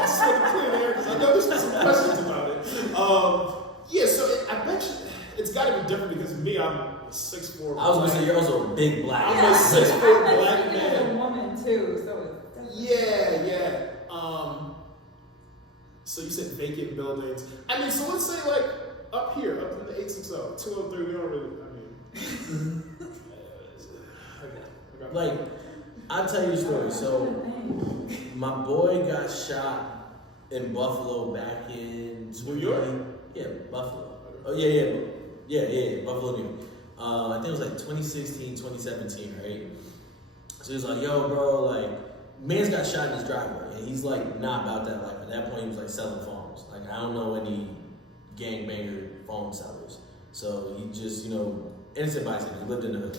just want to clear the air because I know there's been some questions about it. So I bet you it's got to be different because me, I'm 6'4". I was gonna say you're also a big black. I'm Yeah, a 6'4" I black think as a man. woman too, so it's Yeah. So you said vacant buildings. I mean, so let's say like up here, up in the 860, 203. We don't really. I mean. Like, I'll tell you a story. So, my boy got shot in Buffalo back in New York? Yeah, Buffalo. Oh yeah, Buffalo, New York. I think it was like 2016, 2017, right? So he was like, "Yo, bro, like, man's got shot in his driveway, and he's like not about that life. At that point, he was like selling phones. Like, I don't know any gangbanger phone sellers. So he just, innocent bystander. He lived in the hood.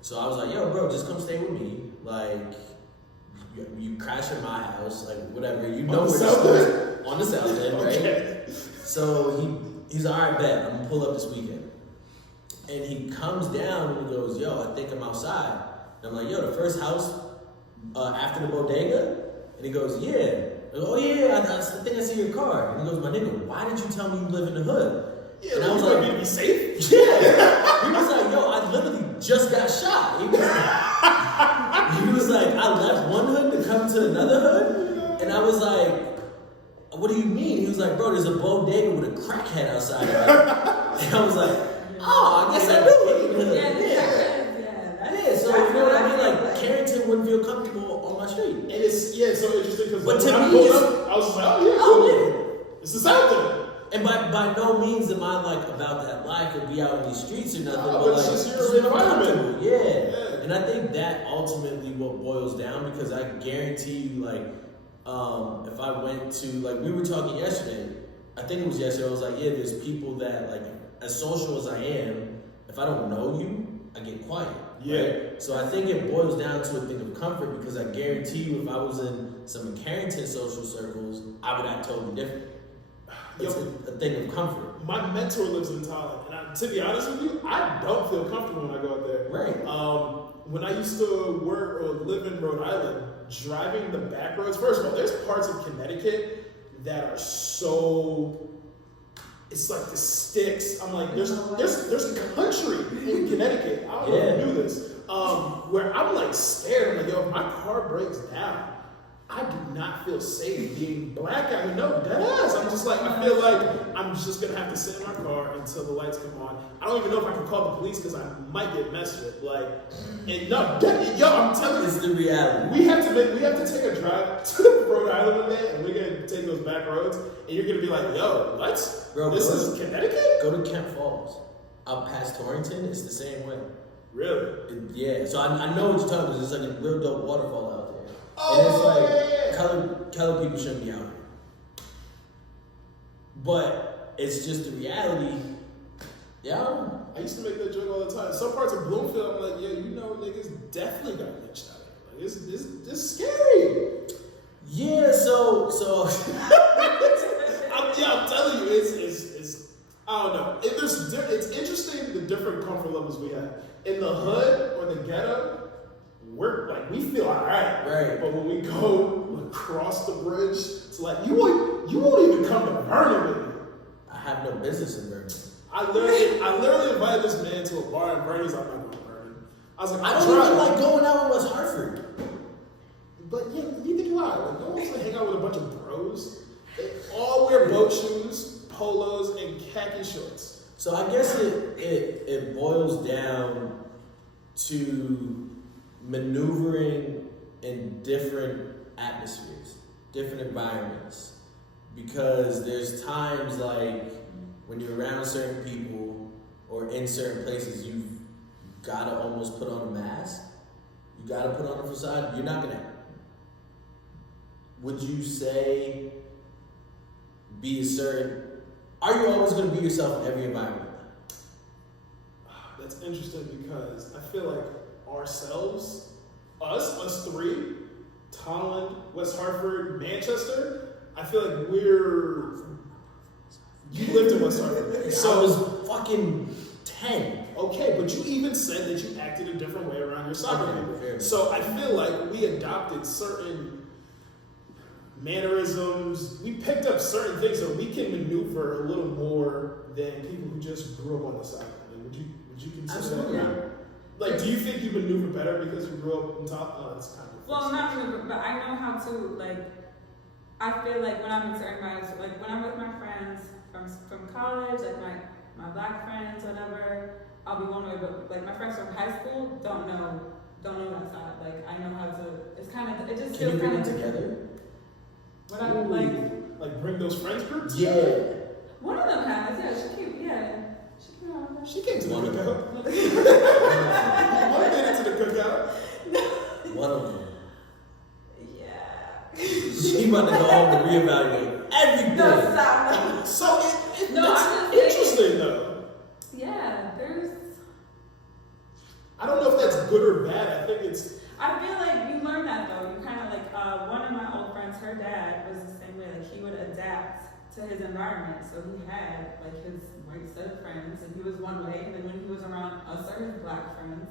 So I was like, yo, bro, just come stay with me. Like, you crash at my house, like, whatever. You know where to stay. On the south end, right? Okay. So He's like, all right, bet. I'm gonna pull up this weekend. And he comes down and he goes, yo, I think I'm outside. And I'm like, yo, the first house after the bodega? And he goes, yeah. I go, oh yeah, I think I see your car. And he goes, my nigga, why didn't you tell me you live in the hood? Yeah, and I was like, like, to be safe? Yeah. He was like, yo, I literally just got shot. He was like, I left one hood to come to another hood? And I was like, what do you mean? He was like, bro, there's a bodega with a crackhead outside. And I was like, oh, I guess I knew it. Yeah, so you know what I mean? Like, Carrington wouldn't feel comfortable on my street. And it's, so interesting because But when to I me, pulled it's, up, I was just like, oh yeah, it's just out there. And by no means am I like about that life or be out in these streets or nothing. No, but it's like, just your environment. Yeah. And I think that ultimately what boils down, because I guarantee you, like, if I went to, like, we were talking yesterday, I think it was yesterday, I was like, yeah, there's people that, like, as social as I am, if I don't know you, I get quiet. Yeah. Right? So I think it boils down to a thing of comfort, because I guarantee you if I was in some Carrington social circles, I would act totally different. It's a thing of comfort. My mentor lives in Thailand, and to be honest with you, I don't feel comfortable when I go out there. Right. When I used to work or live in Rhode Island, driving the back roads, first of all, there's parts of Connecticut that are so, it's like the sticks. I'm like, there's a country in Connecticut, I don't know if you knew this, where I'm like scared. I'm like, yo, if my car breaks down, I do not feel safe being black out here. No, dead ass. I'm just like, I feel like I'm just gonna have to sit in my car until the lights come on. I don't even know if I can call the police because I might get messed with. Like, and no, I'm telling you, It's the reality. we have to take a drive to Rhode Island one day, and we're gonna take those back roads, and you're gonna be like, yo, what? Bro, this is Connecticut? Go to Kent Falls. Out past Torrington, it's the same way. Really? Yeah, so I know what you're talking about. There's like a real dope waterfall out there. Oh, and it's like, yeah. colored people shouldn't be out here. But it's just the reality. Yeah. I used to make that joke all the time. Some parts of Bloomfield, I'm like, yeah, you know, niggas definitely got lynched out here. Like, it's scary. Yeah, so I'm telling you, it's I don't know. It's interesting the different comfort levels we have. In the hood or the ghetto, we feel alright. Right. But when we go across the bridge, it's like you won't even come to Vernon with me. I have no business in Vernon. I literally invited this man to a bar in Vernon. He's like, I'm not going to Vernon. I was like, I don't even like going out in West Hartford. But yeah, you think why? Like, no one wants to hang out with a bunch of bros. They all wear boat shoes, polos, and khaki shorts. So I guess it boils down to maneuvering in different atmospheres, different environments. Because there's times like when you're around certain people or in certain places, you've got to almost put on a mask. You got to put on a facade. You're not going to. Would you say be a certain? Are you always going to be yourself in every environment? That's interesting because I feel like ourselves, us three, Tolland, West Hartford, Manchester, I feel like you lived in West Hartford. So I was fucking 10. Okay, but you even said that you acted a different way around your soccer people. Fair. So I feel like we adopted certain mannerisms. We picked up certain things so we can maneuver a little more than people who just grew up on the side. Would you consider Absolutely. that? Like, do you think you maneuver better because you grew up on top? Oh, that's kind of Well, not maneuver, but I know how to, like, I feel like when I'm in certain environments, like when I'm with my friends from college, like my black friends, whatever, I'll be one way, but like my friends from high school don't know that side. Like I know how to. It's kind of it just Can you feels bring kind it of together? What I like. bring those friends groups? Yeah. One of them has, yeah. She came on that. She came to the One of them. cookout. One made it to the cookout. One of them. Yeah. She about to go home and reevaluate everything. No, stop. So it's I'm just interesting though. Yeah, there's. I don't know if that's good or bad. I think it's. I feel like you learn that though. You kind of like one of my old friends. Her dad was the same way. Like he would adapt to his environment. So he had like his white set of friends, and he was one way. And then when he was around us or his black friends,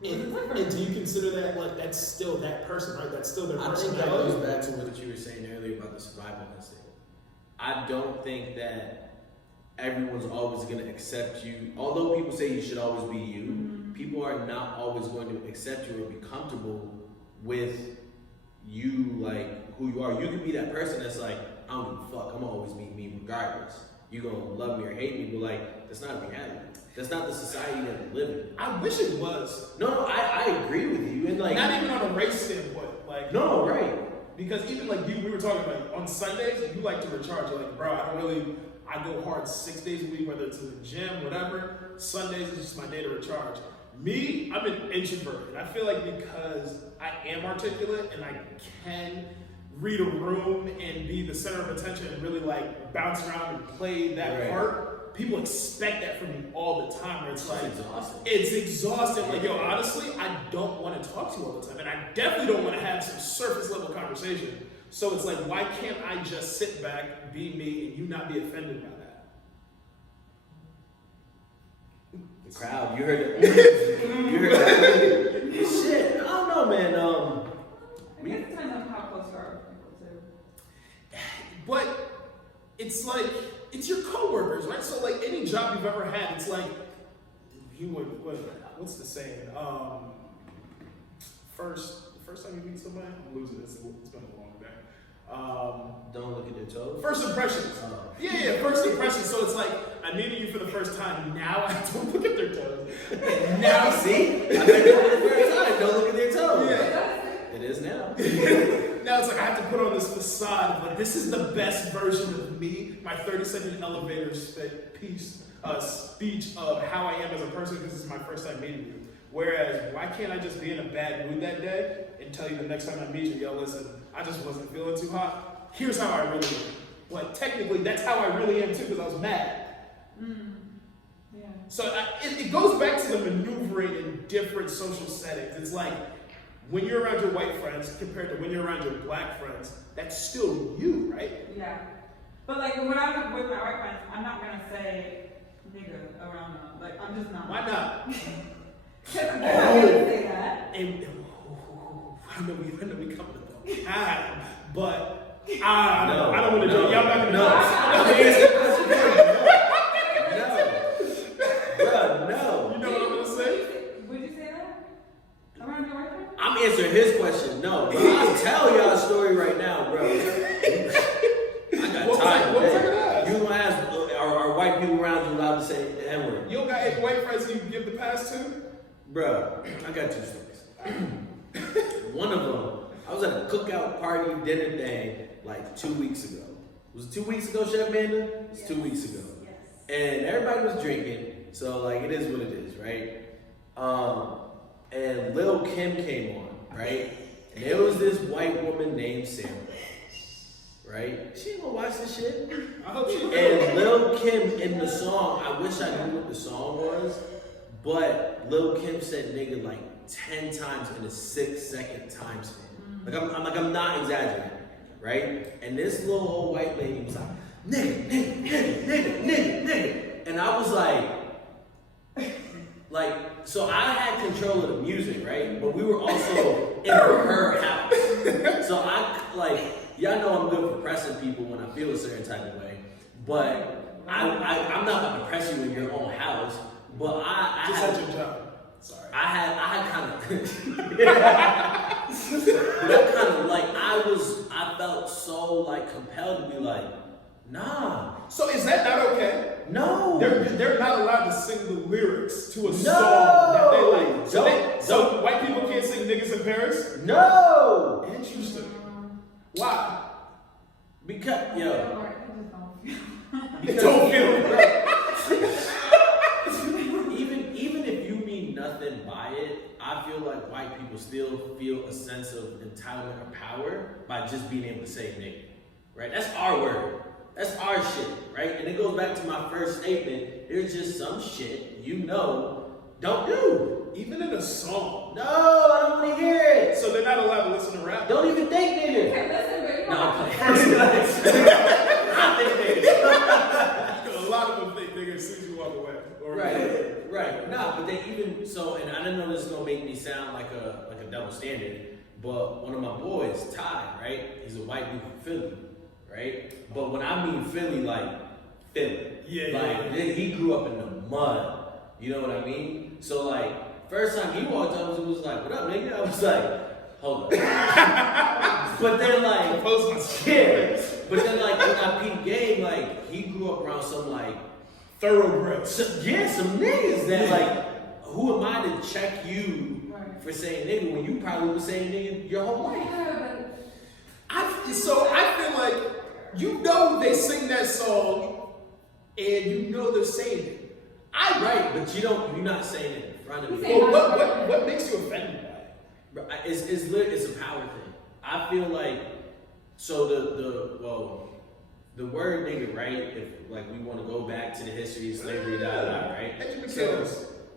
he was different. And do you consider that like that's still that person, right? That's still their I think that personality. goes back to what you were saying earlier about the survival instinct. I don't think that everyone's always going to accept you. Although people say you should always be you, people are not always going to accept you or be comfortable with you, like who you are. You can be that person that's like, I don't give a fuck, I'm gonna always be me regardless. You gonna love me or hate me, but like that's not reality. That's not the society that we live in. I wish it was. No, I agree with you. And like, not even on a race standpoint. Like, no, right. Because even like we were talking about on Sundays, you like to recharge. You're like, bro, I go hard 6 days a week, whether it's in the gym, whatever. Sundays is just my day to recharge. Me, I'm an introvert. And I feel like because I am articulate and I can read a room and be the center of attention and really like bounce around and play that part, people expect that from me all the time. Where it's like, it's exhausting. Like, yo, honestly, I don't want to talk to you all the time. And I definitely don't want to have some surface level conversation. So it's like, why can't I just sit back, be me, and you not be offended by that? The crowd, you heard it. You heard that. Shit, I don't know, man. I guess it depends on how close you are with people too. But it's like, it's your coworkers, right? So like any job you've ever had, it's like, what's the saying? First time you meet somebody, I'm losing this. It's been a long day. Don't look at their toes. First impressions. Yeah, first impressions. So it's like, I'm meeting you for the first time. Now I don't look at their toes. Now, see? I met you for the first time. Don't look at their toes. Yeah. It is now. Now it's like I have to put on this facade of like, this is the best version of me. My 30-second elevator speech of how I am as a person because it's my first time meeting you. Whereas, why can't I just be in a bad mood that day and tell you the next time I meet you, yo, listen, I just wasn't feeling too hot. Here's how I really am. But technically, that's how I really am too because I was mad. Yeah. So it goes back to the maneuvering in different social settings. It's like, when you're around your white friends compared to when you're around your black friends, that's still you, right? Yeah. But like when I'm with my white friends, I'm not gonna say nigga around them. Like I'm just not. Why not? Because I'm not gonna say that. And I know we coming to the time, but I don't want to do it. Y'all not gonna No. You know what I'm gonna say? Would you say that? Around your white friends? I'm answering his question. No, bro. I'll tell y'all a story right now, bro. I got time. What was I gonna ask? You gonna ask, are white people around you allowed to say the N-word? You don't got any white friends you give the pass to? Bro, I got two stories. One of them, I was at a cookout party dinner thing like 2 weeks ago. Was it 2 weeks ago, Chef Amanda? It's 2 weeks ago. Yes. And everybody was drinking, so like it is what it is, right? And Lil Kim came on, right? And there was this white woman named Sarah, right? She ain't gonna watch this shit. I hope she And Lil Kim in the song, I wish I knew what the song was, but Lil Kim said nigga like 10 times in a 6-second time span. I'm not exaggerating, right? And this little old white lady was like, nigga, nigga, nigga, nigga, nigga, nigga. And I was like, so I had control of the music, right? But we were also in her house. So y'all know I'm good for pressing people when I feel a certain type of way. But I'm not about to press you in your own house. But I just had at your job. Sorry. I had kind of, that kind of like I felt so like compelled to be like, nah. So is that not okay? No. They're not allowed to sing the lyrics to a No. song that they like. So Don't. white people can't sing niggas in Paris? No. Interesting. Why? Because Because don't feel even if you mean nothing by it, I feel like white people still feel a sense of entitlement or power by just being able to say nigga, right? That's our word. That's our shit, right? And it goes back to my first statement. There's just some shit don't do. even in a song. No, I don't want to hear it. So they're not allowed to listen to rap. Don't even think nigga. Okay, listen, but you No, don't I'm have playing. I'm thinking nah, but they even so, and I didn't know this is gonna make me sound like a double standard, but one of my boys, Ty, right? He's a white dude from Philly, right? But when I mean Philly, like Philly, he grew up in the mud. You know what I mean? So like, first time he walked up, it was like, "What up, nigga?" I was like, "Hold up." But then like, But then like when I peeped game, like he grew up around some like thoroughbreds. Some niggas that like, who am I to check you for saying nigga when you probably was saying nigga your whole life? I feel like they sing that song and they're saying it. But you're not saying it in front of me. Well, what makes you offended by it? It's a power thing. I feel like the word nigga, right? If like we want to go back to the history of slavery, right?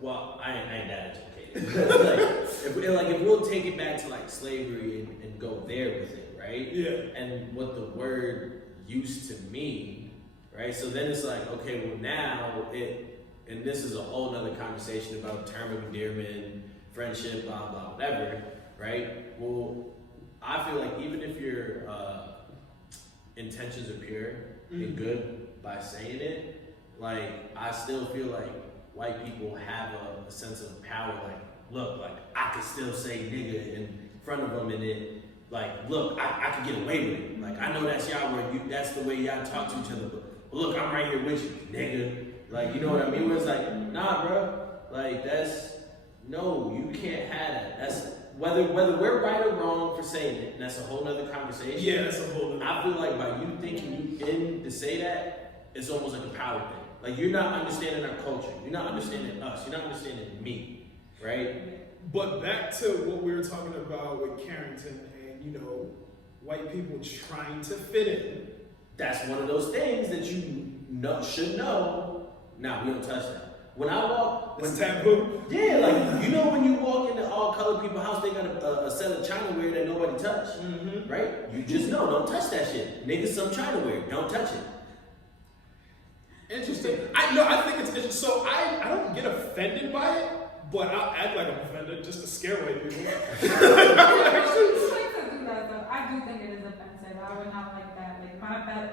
Well, I ain't that educated. like if we'll take it back to like slavery and go there with it, right? Yeah. And what the word used to mean, right? So then it's like, okay, well now and this is a whole nother conversation about term of endearment, friendship, blah, blah, whatever, right? Well, I feel like even if your intentions are pure and good by saying it, like, I still feel like white people have a sense of power, like, look, like, I could still say nigga in front of them and it, like, look, I could get away with it. Like, I know that's y'all word, that's the way y'all talk to each other, but look, I'm right here with you, nigga. Like, you know what I mean? Where it's like, nah, bro. Like, no, you can't have that. That's, whether we're right or wrong for saying it, and that's a whole nother conversation. Yeah, that's a whole other. I feel like by you thinking you in to say that, it's almost like a power thing. Like, you're not understanding our culture. You're not understanding us. You're not understanding me, right? But back to what we were talking about with Carrington and, white people trying to fit in. That's one of those things that you should know. Nah, we don't touch that. When I walk, It's taboo. Yeah, like when you walk into all colored people's house, they got a set of chinaware that nobody touch, right? You just know, don't touch that shit. Niggas, some chinaware, don't touch it. Interesting. I think it's interesting. So I don't get offended by it, but I'll act like I'm offended just to scare white people. I do think it is offensive. I would not like that. Like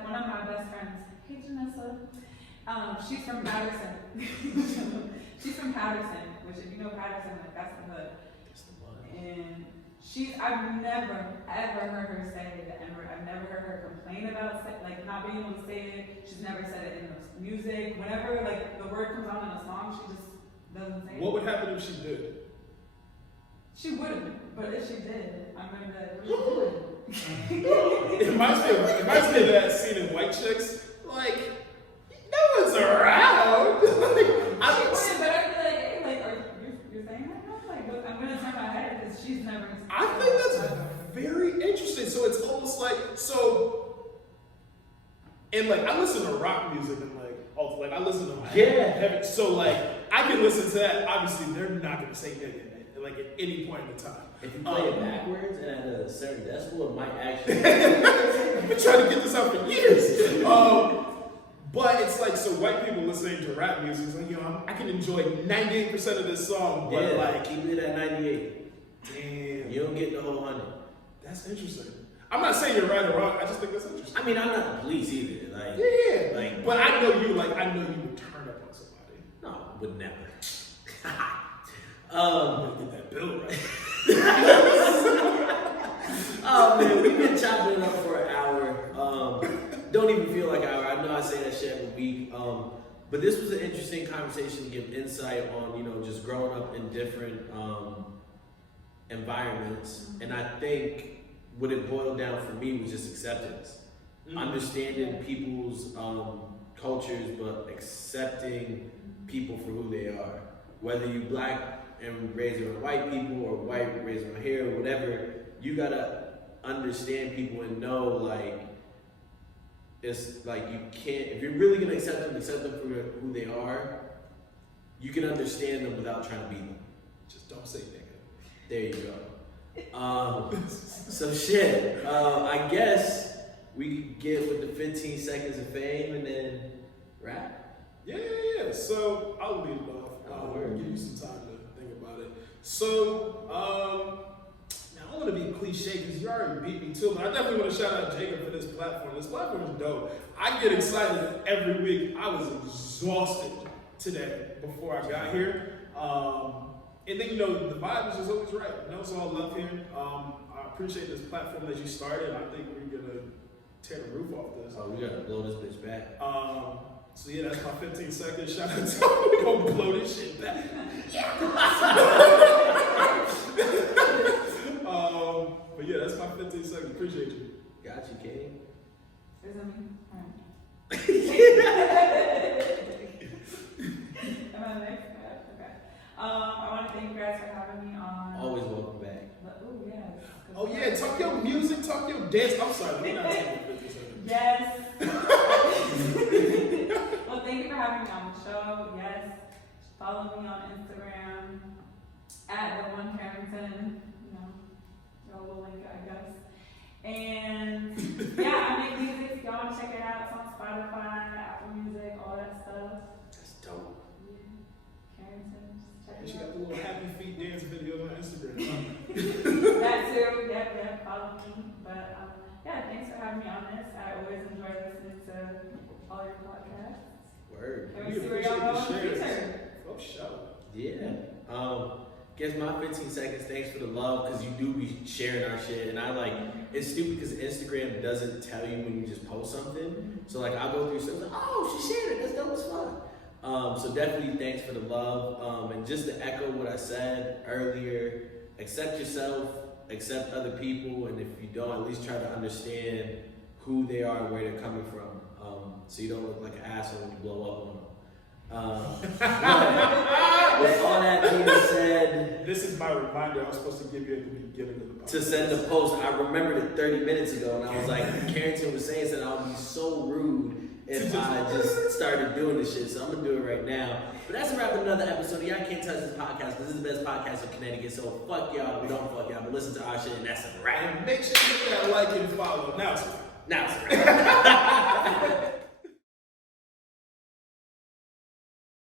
one of my best friends, hey Janessa. She's from Patterson. She's from Patterson, which if you know Patterson, like that's the hood. And I've never ever heard her say the N-word. I've never heard her complain about like not being able to say it. She's never said it in the music. Whenever like the word comes out in a song, she just doesn't say it. What would happen if she did? She wouldn't, but if she did, I'm gonna be like, what are you doing? It reminds me of that scene in White Chicks. Like, no one's around. But I'd be like, hey, you're saying that? No, like, look, I'm gonna turn my head because she's never. I think that's very interesting. So it's almost like and like I listen to rock music and like I listen to heavy. So like I can listen to that. Obviously, they're not gonna say nigga like at any point in time. If you play it backwards and at a certain decibel, it might actually. I've been trying to get this out for years. But it's like, so white people listening to rap music, it's like, I can enjoy 98% of this song, but like, keep it at 98. Damn. You don't get the whole 100. That's interesting. I'm not saying you're right or wrong, I just think that's interesting. I mean, I'm not the police either. Like, yeah. Like, but I know you would turn up on somebody. No, would never. Get that bill right. Oh man, we've been chopping it up for an hour. Don't even feel like an hour. I know I say that shit every week. But this was an interesting conversation to give insight on, just growing up in different environments. And I think what it boiled down for me was just acceptance. Understanding people's cultures, but accepting people for who they are. Whether you black and raised around white people or white raised around here or whatever, you gotta understand people and know like it's like you can't, if you're really gonna accept them for who they are, you can understand them without trying to be them. Just don't say nigga. There you go. So shit, I guess we could get with the 15 seconds of fame and then wrap. Yeah. So I'll lead it off. Give you some time to think about it. So, now I don't want to be cliche because you already beat me too, but I definitely want to shout out Jacob for this platform. This platform is dope. I get excited every week. I was exhausted today before I got here. And then, the vibe is just always right. It's all love here. I appreciate this platform that you started. I think we're going to tear the roof off this. Oh, we got to blow this bitch back. So yeah, that's my 15 seconds. Shout out to we're gonna blow this shit back. But yeah, that's my 15 seconds. Appreciate you. Got you, Katie. Is it me? Alright. Am I next? Okay. I want to thank you guys for having me on. Always welcome back. Oh, yes. Oh yeah, talk your music, talk your dance. I'm sorry, we're not taking 50 seconds. Yes. Well, thank you for having me on the show. Yes. Follow me on Instagram at the one Carrington. Y'all will link it, I guess. And yeah, I make music. If y'all want to check it out, it's on Spotify, Apple Music, all that stuff. That's dope. Yeah. Carrington, just check And she it got out. the little happy feet dance videos on Instagram. That too. Yep. Follow me. But yeah, thanks for having me on this. I always enjoy listening to all your podcasts. Word. And we We see where appreciate y'all the go in the shares. future. Oh, show. Yeah. Guess my 15 seconds, thanks for the love, because you do be sharing our shit. And it's stupid because Instagram doesn't tell you when you just post something. So I'll go through stuff, oh, she shared it, that's dope as fuck. So definitely thanks for the love. And just to echo what I said earlier, accept yourself, accept other people, and if you don't, at least try to understand who they are and where they're coming from. So you don't look like an asshole when you blow up on them. With all that being said, This is my reminder I was supposed to give you at the beginning of the podcast. to send the post, I remembered it 30 minutes ago, and I was like, Carrington was saying that I would be so rude if I just started doing this shit, so I'm gonna do it right now. But that's a wrap of another episode. Y'all can't touch this podcast because this is the best podcast in Connecticut, so fuck y'all, we don't fuck y'all, but listen to our shit, and that's a wrap. And make sure you hit that like and follow. Now it's Now it's a wrap.